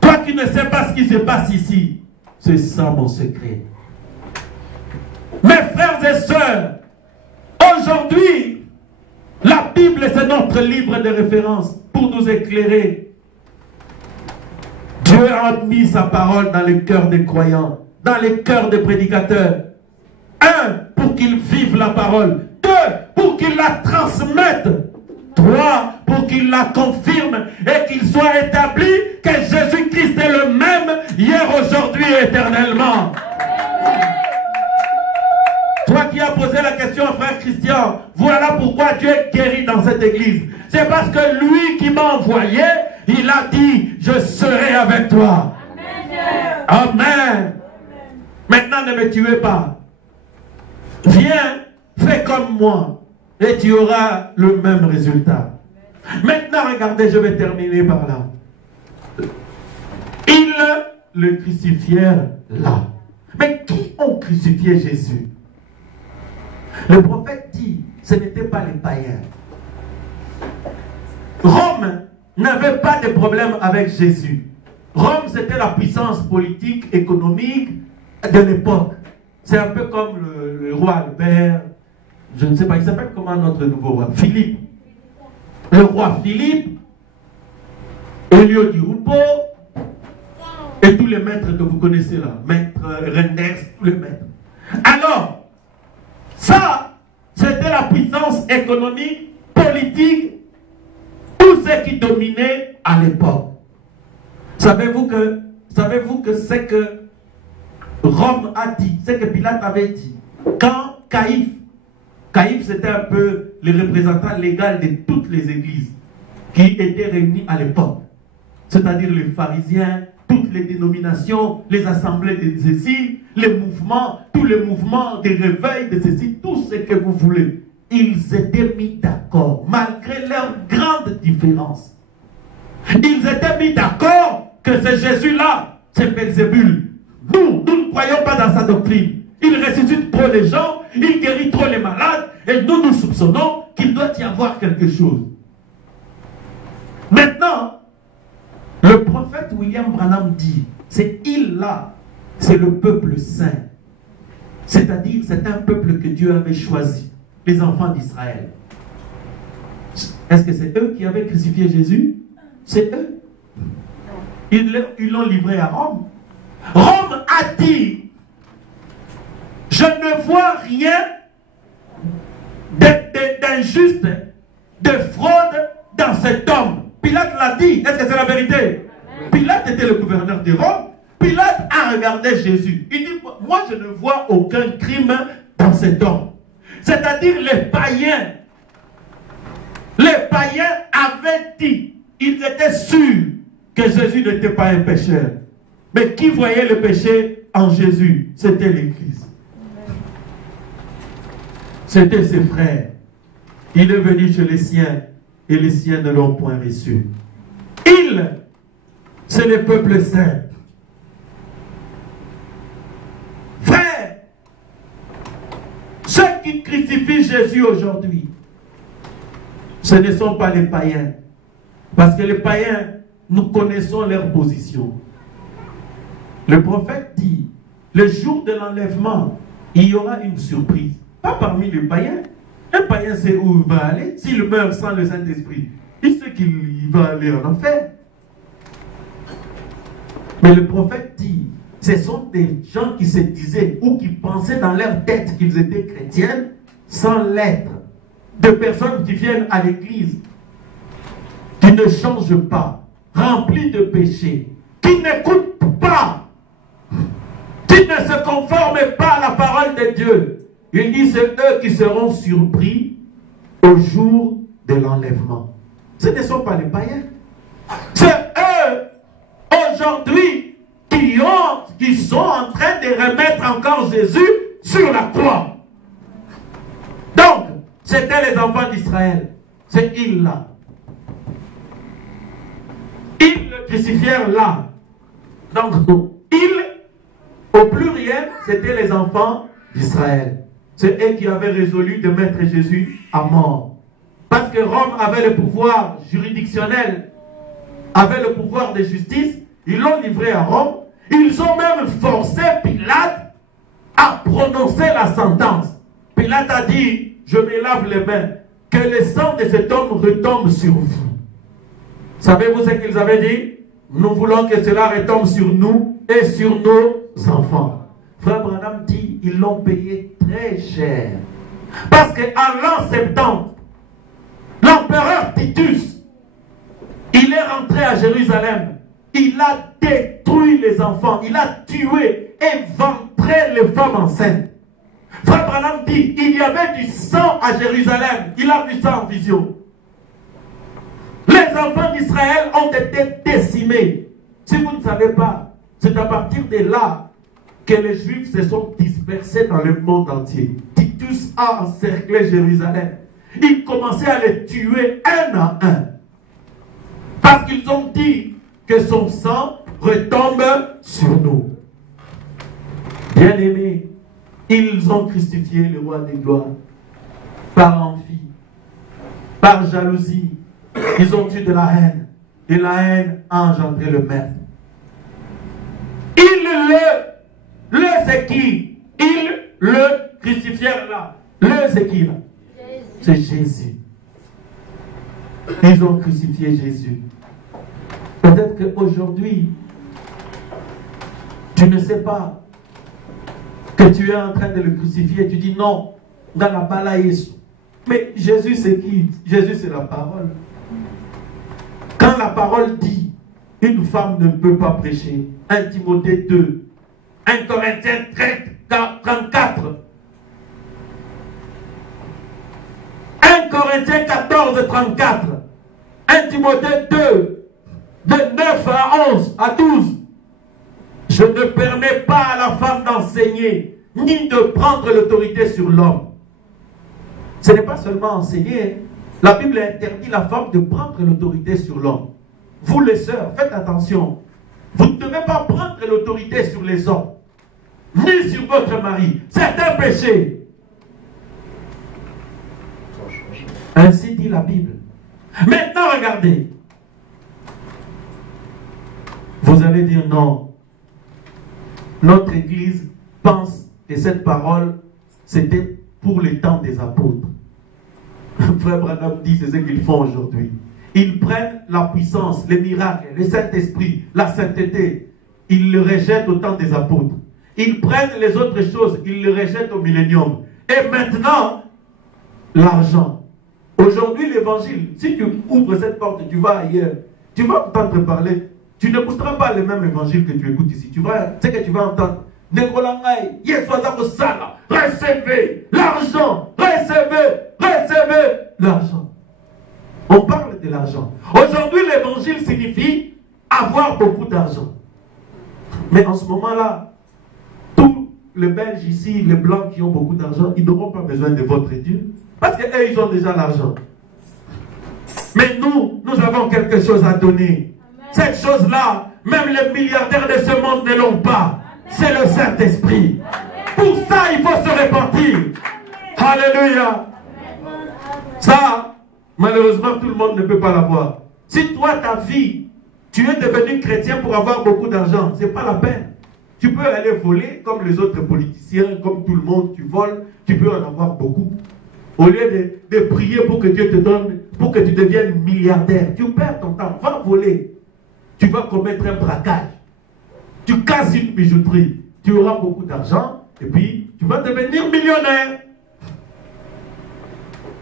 Toi qui ne sais pas ce qui se passe ici. C'est ça mon secret. Mes frères et sœurs, aujourd'hui, La Bible, c'est notre livre de référence pour nous éclairer. Dieu a mis sa parole dans les cœurs des croyants, dans les cœurs des prédicateurs. 1, pour qu'ils vivent la parole. 2, pour qu'ils la transmettent. 3, pour qu'ils la confirment et qu'il soit établi que Jésus-Christ est le même hier, aujourd'hui et éternellement. Toi qui as posé la question, frère Christian, voilà pourquoi Dieu est guéri dans cette église. C'est parce que lui qui m'a envoyé, il a dit, je serai avec toi. Amen. Amen. Maintenant, ne me tuez pas. Viens, fais comme moi, et tu auras le même résultat. Maintenant, regardez, je vais terminer par là. Ils le crucifièrent là. Mais qui ont crucifié Jésus? Le prophète dit, ce n'étaient pas les païens. Rome n'avait pas de problème avec Jésus. Rome, c'était la puissance politique, économique de l'époque. C'est un peu comme le roi Albert, je ne sais pas, il s'appelle comment notre nouveau roi? Philippe. Le roi Philippe, Elio Di Rupo, et tous les maîtres que vous connaissez là, maître Renders, tous les maîtres. Alors, ça, c'était la puissance économique, politique, tout ce qui dominait à l'époque. Savez-vous que c'est que Rome a dit, c'est que Pilate avait dit, quand Caïphe c'était un peu le représentant légal de toutes les églises qui étaient réunies à l'époque, c'est-à-dire les pharisiens, toutes les dénominations, les assemblées de ceci, les mouvements, tous les mouvements des réveils de ceci, tout ce que vous voulez. Ils étaient mis d'accord, malgré leurs grandes différences. Ils étaient mis d'accord que c'est Jésus-là, c'est Belzébul. Nous ne croyons pas dans sa doctrine. Il ressuscite trop les gens, il guérit trop les malades, et nous soupçonnons qu'il doit y avoir quelque chose. Maintenant, le prophète William Branham dit, c'est il-là, c'est le peuple saint. C'est-à-dire, c'est un peuple que Dieu avait choisi, les enfants d'Israël. Est-ce que c'est eux qui avaient crucifié Jésus? C'est eux. Ils l'ont livré à Rome. Rome a dit, je ne vois rien d'injuste, de fraude dans cet homme. Pilate l'a dit. Est-ce que c'est la vérité? Pilate était le gouverneur de Rome. Pilate a regardé Jésus. Il dit, moi je ne vois aucun crime dans cet homme. C'est-à-dire les païens avaient dit, ils étaient sûrs que Jésus n'était pas un pécheur. Mais qui voyait le péché en Jésus? C'était l'Église. C'était ses frères. Il est venu chez les siens et les siens ne l'ont point reçu. Il, c'est le peuple saint. Frères, ceux qui crucifient Jésus aujourd'hui, ce ne sont pas les païens. Parce que les païens, nous connaissons leur position. Le prophète dit, le jour de l'enlèvement, il y aura une surprise. Pas parmi les païens. Un païen sait où il va aller. S'il meurt sans le Saint-Esprit, il sait qu'il va aller en enfer. Mais le prophète dit, ce sont des gens qui se disaient ou qui pensaient dans leur tête qu'ils étaient chrétiens sans l'être. De personnes qui viennent à l'église, qui ne changent pas, remplis de péchés, qui n'écoutent pas, qui ne se conforment pas à la parole de Dieu. Il dit, c'est eux qui seront surpris au jour de l'enlèvement. Ce ne sont pas les païens. C'est eux, aujourd'hui, qui sont en train de remettre encore Jésus sur la croix. Donc, c'était les enfants d'Israël. C'est ils là. Ils le crucifièrent là. Donc, ils, au pluriel, c'était les enfants d'Israël. C'est eux qui avaient résolu de mettre Jésus à mort. Parce que Rome avait le pouvoir juridictionnel, avait le pouvoir de justice. Ils l'ont livré à Rome. Ils ont même forcé Pilate à prononcer la sentence. Pilate a dit, je me lave les mains. que le sang de cet homme retombe sur vous. Savez-vous ce qu'ils avaient dit? Nous voulons que cela retombe sur nous et sur nos enfants. Frère Branham dit, ils l'ont payé très cher. Parce qu'en l'an 70, l'empereur Titus, il est rentré à Jérusalem. Il a détruit les enfants. Il a tué et ventré les femmes enceintes. Frère Branham dit, il y avait du sang à Jérusalem. Il a vu ça en vision. Les enfants d'Israël ont été décimés. Si vous ne savez pas, c'est à partir de là que les Juifs se sont dispersés dans le monde entier. Titus a encerclé Jérusalem. Il commençait à les tuer un à un. Parce qu'ils ont dit que son sang retombe sur nous. Bien-aimés, ils ont crucifié le roi des gloires par envie, par jalousie. Ils ont eu de la haine. Et la haine a engendré le meurtre. C'est qui? Ils le crucifièrent là. C'est qui là? C'est Jésus. Ils ont crucifié Jésus. Peut-être qu'aujourd'hui, tu ne sais pas que tu es en train de le crucifier. Tu dis non, dans la balaïs. Mais Jésus c'est qui? Jésus c'est la parole. Quand la parole dit, une femme ne peut pas prêcher. 1 Timothée 2, 1 Corinthiens 34, 1 Corinthiens 14, 34, 1 Timothée 2, de 9 à 11, à 12. Je ne permets pas à la femme d'enseigner, ni de prendre l'autorité sur l'homme. Ce n'est pas seulement enseigner. La Bible interdit la femme de prendre l'autorité sur l'homme. Vous les sœurs, faites attention. Vous ne devez pas prendre l'autorité sur les hommes, ni sur votre mari. C'est un péché. Ainsi dit la Bible. Maintenant, regardez. Vous allez dire non. Notre Église pense que cette parole, c'était pour les temps des apôtres. Frère Branham dit, c'est ce qu'ils font aujourd'hui. Ils prennent la puissance, les miracles, le Saint-Esprit, la sainteté. Ils le rejettent au temps des apôtres. Ils prennent les autres choses, ils le rejettent au millénium. Et maintenant, l'argent. Aujourd'hui, l'évangile, si tu ouvres cette porte, tu vas ailleurs, tu vas entendre parler. Tu n'écouteras pas le même évangile que tu écoutes ici. Tu vois, ce que tu vas entendre. Recevez l'argent, recevez l'argent. On parle de l'argent. Aujourd'hui, l'évangile signifie avoir beaucoup d'argent. Mais en ce moment-là, tous les Belges ici, les Blancs qui ont beaucoup d'argent, ils n'auront pas besoin de votre Dieu. Parce qu'eux, ils ont déjà l'argent. Mais nous avons quelque chose à donner. Cette chose-là, même les milliardaires de ce monde ne l'ont pas. C'est le Saint-Esprit. Pour ça, il faut se répartir. Alléluia. Ça, malheureusement, tout le monde ne peut pas l'avoir. Si toi, ta vie, tu es devenu chrétien pour avoir beaucoup d'argent, ce n'est pas la peine. Tu peux aller voler comme les autres politiciens, comme tout le monde, tu voles, tu peux en avoir beaucoup. Au lieu de prier pour que Dieu te donne, pour que tu deviennes milliardaire, tu perds ton temps. Va voler. Tu vas commettre un braquage. Tu casses une bijouterie. Tu auras beaucoup d'argent et puis tu vas devenir millionnaire.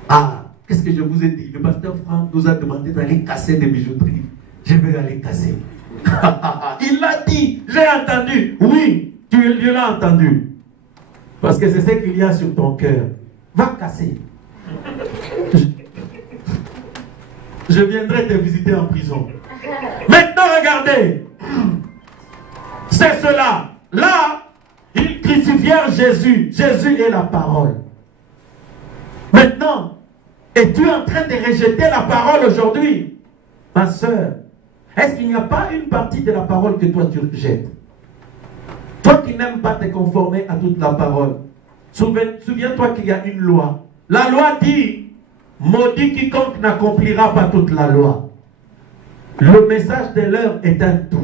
Ah, qu'est-ce que je vous ai dit? Le pasteur Franck nous a demandé d'aller casser des bijouteries. Je vais aller casser. Il l'a dit, j'ai entendu. Oui, tu l'as entendu. Parce que c'est ce qu'il y a sur ton cœur. Va casser. Je viendrai te visiter en prison. Maintenant, regardez. C'est cela. Là, ils crucifièrent Jésus. Jésus est la parole. Maintenant, es-tu en train de rejeter la parole aujourd'hui? Ma soeur, est-ce qu'il n'y a pas une partie de la parole que toi tu rejettes? Toi qui n'aimes pas te conformer à toute la parole. Souviens-toi qu'il y a une loi. La loi dit, maudit quiconque n'accomplira pas toute la loi. Le message de l'heure est un tout.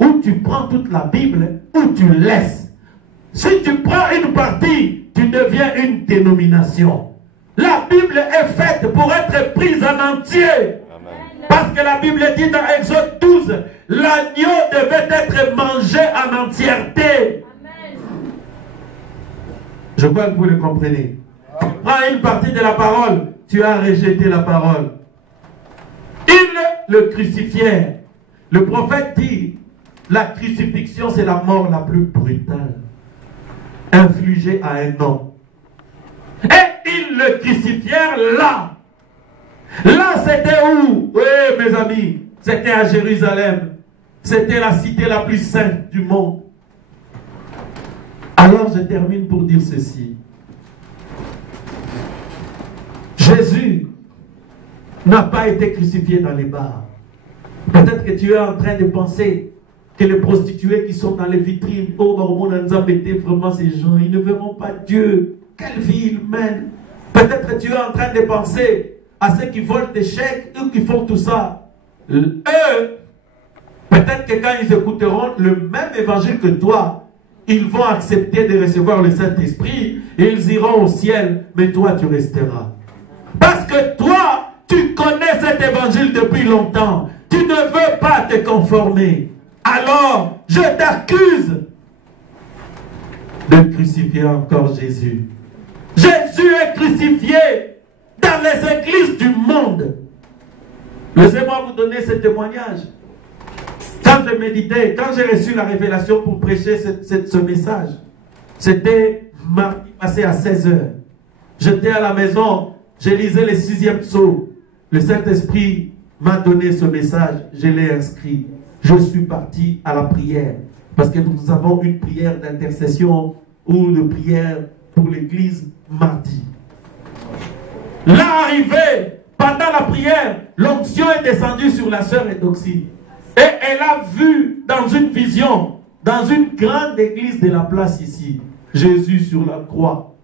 Ou tu prends toute la Bible, ou tu laisses. Si tu prends une partie, tu deviens une dénomination. La Bible est faite pour être prise en entier. Amen. Parce que la Bible dit dans Exode 12, l'agneau devait être mangé en entièreté. Amen. Je crois que vous le comprenez. Tu prends une partie de la parole, tu as rejeté la parole. Ils le crucifièrent. Le prophète dit, la crucifixion c'est la mort la plus brutale infligée à un homme. Et ils le crucifièrent là. Là c'était où? Oui mes amis, c'était à Jérusalem. C'était la cité la plus sainte du monde. Alors je termine pour dire ceci. Jésus n'a pas été crucifié dans les bars. Peut-être que tu es en train de penser que les prostituées qui sont dans les vitrines, oh, vraiment ces gens, ils ne verront pas Dieu. Quelle vie ils mènent. Peut-être que tu es en train de penser à ceux qui volent des chèques, eux qui font tout ça. Eux, peut-être que quand ils écouteront le même évangile que toi, ils vont accepter de recevoir le Saint-Esprit et ils iront au ciel, mais toi tu resteras. Parce que toi, tu connais cet évangile depuis longtemps. Tu ne veux pas te conformer. Alors, je t'accuse de crucifier encore Jésus. Jésus est crucifié dans les églises du monde. Laissez-moi vous donner ce témoignage. Quand je méditais, quand j'ai reçu la révélation pour prêcher ce message, c'était mardi passé à 16 h. J'étais à la maison, je lisais le 6e psaume. Le Saint-Esprit m'a donné ce message, je l'ai inscrit. Je suis parti à la prière. Parce que nous avons une prière d'intercession ou de prière pour l'église mardi. Là arrivé, pendant la prière, l'onction est descendue sur la sœur Eudoxie. Et elle a vu dans une vision, dans une grande église de la place ici, Jésus sur la croix.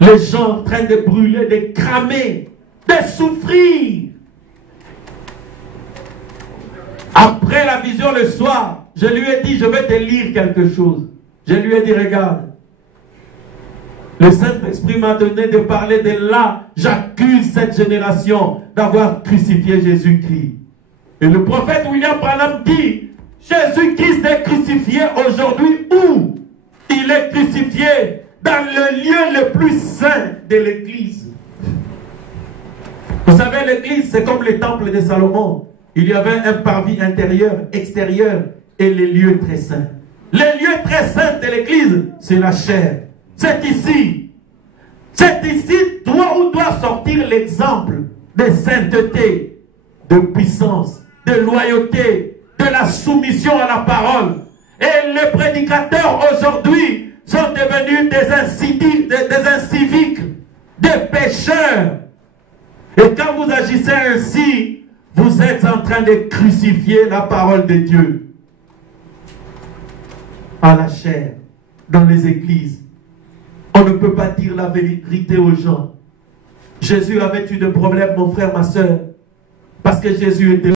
Les gens en train de brûler, de cramer, de souffrir. Après la vision le soir, je lui ai dit, je vais te lire quelque chose. Je lui ai dit, regarde. Le Saint-Esprit m'a donné de parler de là. J'accuse cette génération d'avoir crucifié Jésus-Christ. Et le prophète William Branham dit, Jésus-Christ est crucifié aujourd'hui où? Il est crucifié dans le lieu le plus saint de l'église. Vous savez, l'église, c'est comme le temple de Salomon. Il y avait un parvis intérieur, extérieur et les lieux très saints. Les lieux très saints de l'église, c'est la chair. C'est ici. C'est ici où doit sortir l'exemple de sainteté, de puissance, de loyauté, de la soumission à la parole. Et les prédicateurs aujourd'hui sont devenus des inciviques, des pécheurs. Et quand vous agissez ainsi, vous êtes en train de crucifier la parole de Dieu à la chair, dans les églises. On ne peut pas dire la vérité aux gens. Jésus avait eu des problèmes, mon frère, ma soeur, parce que Jésus était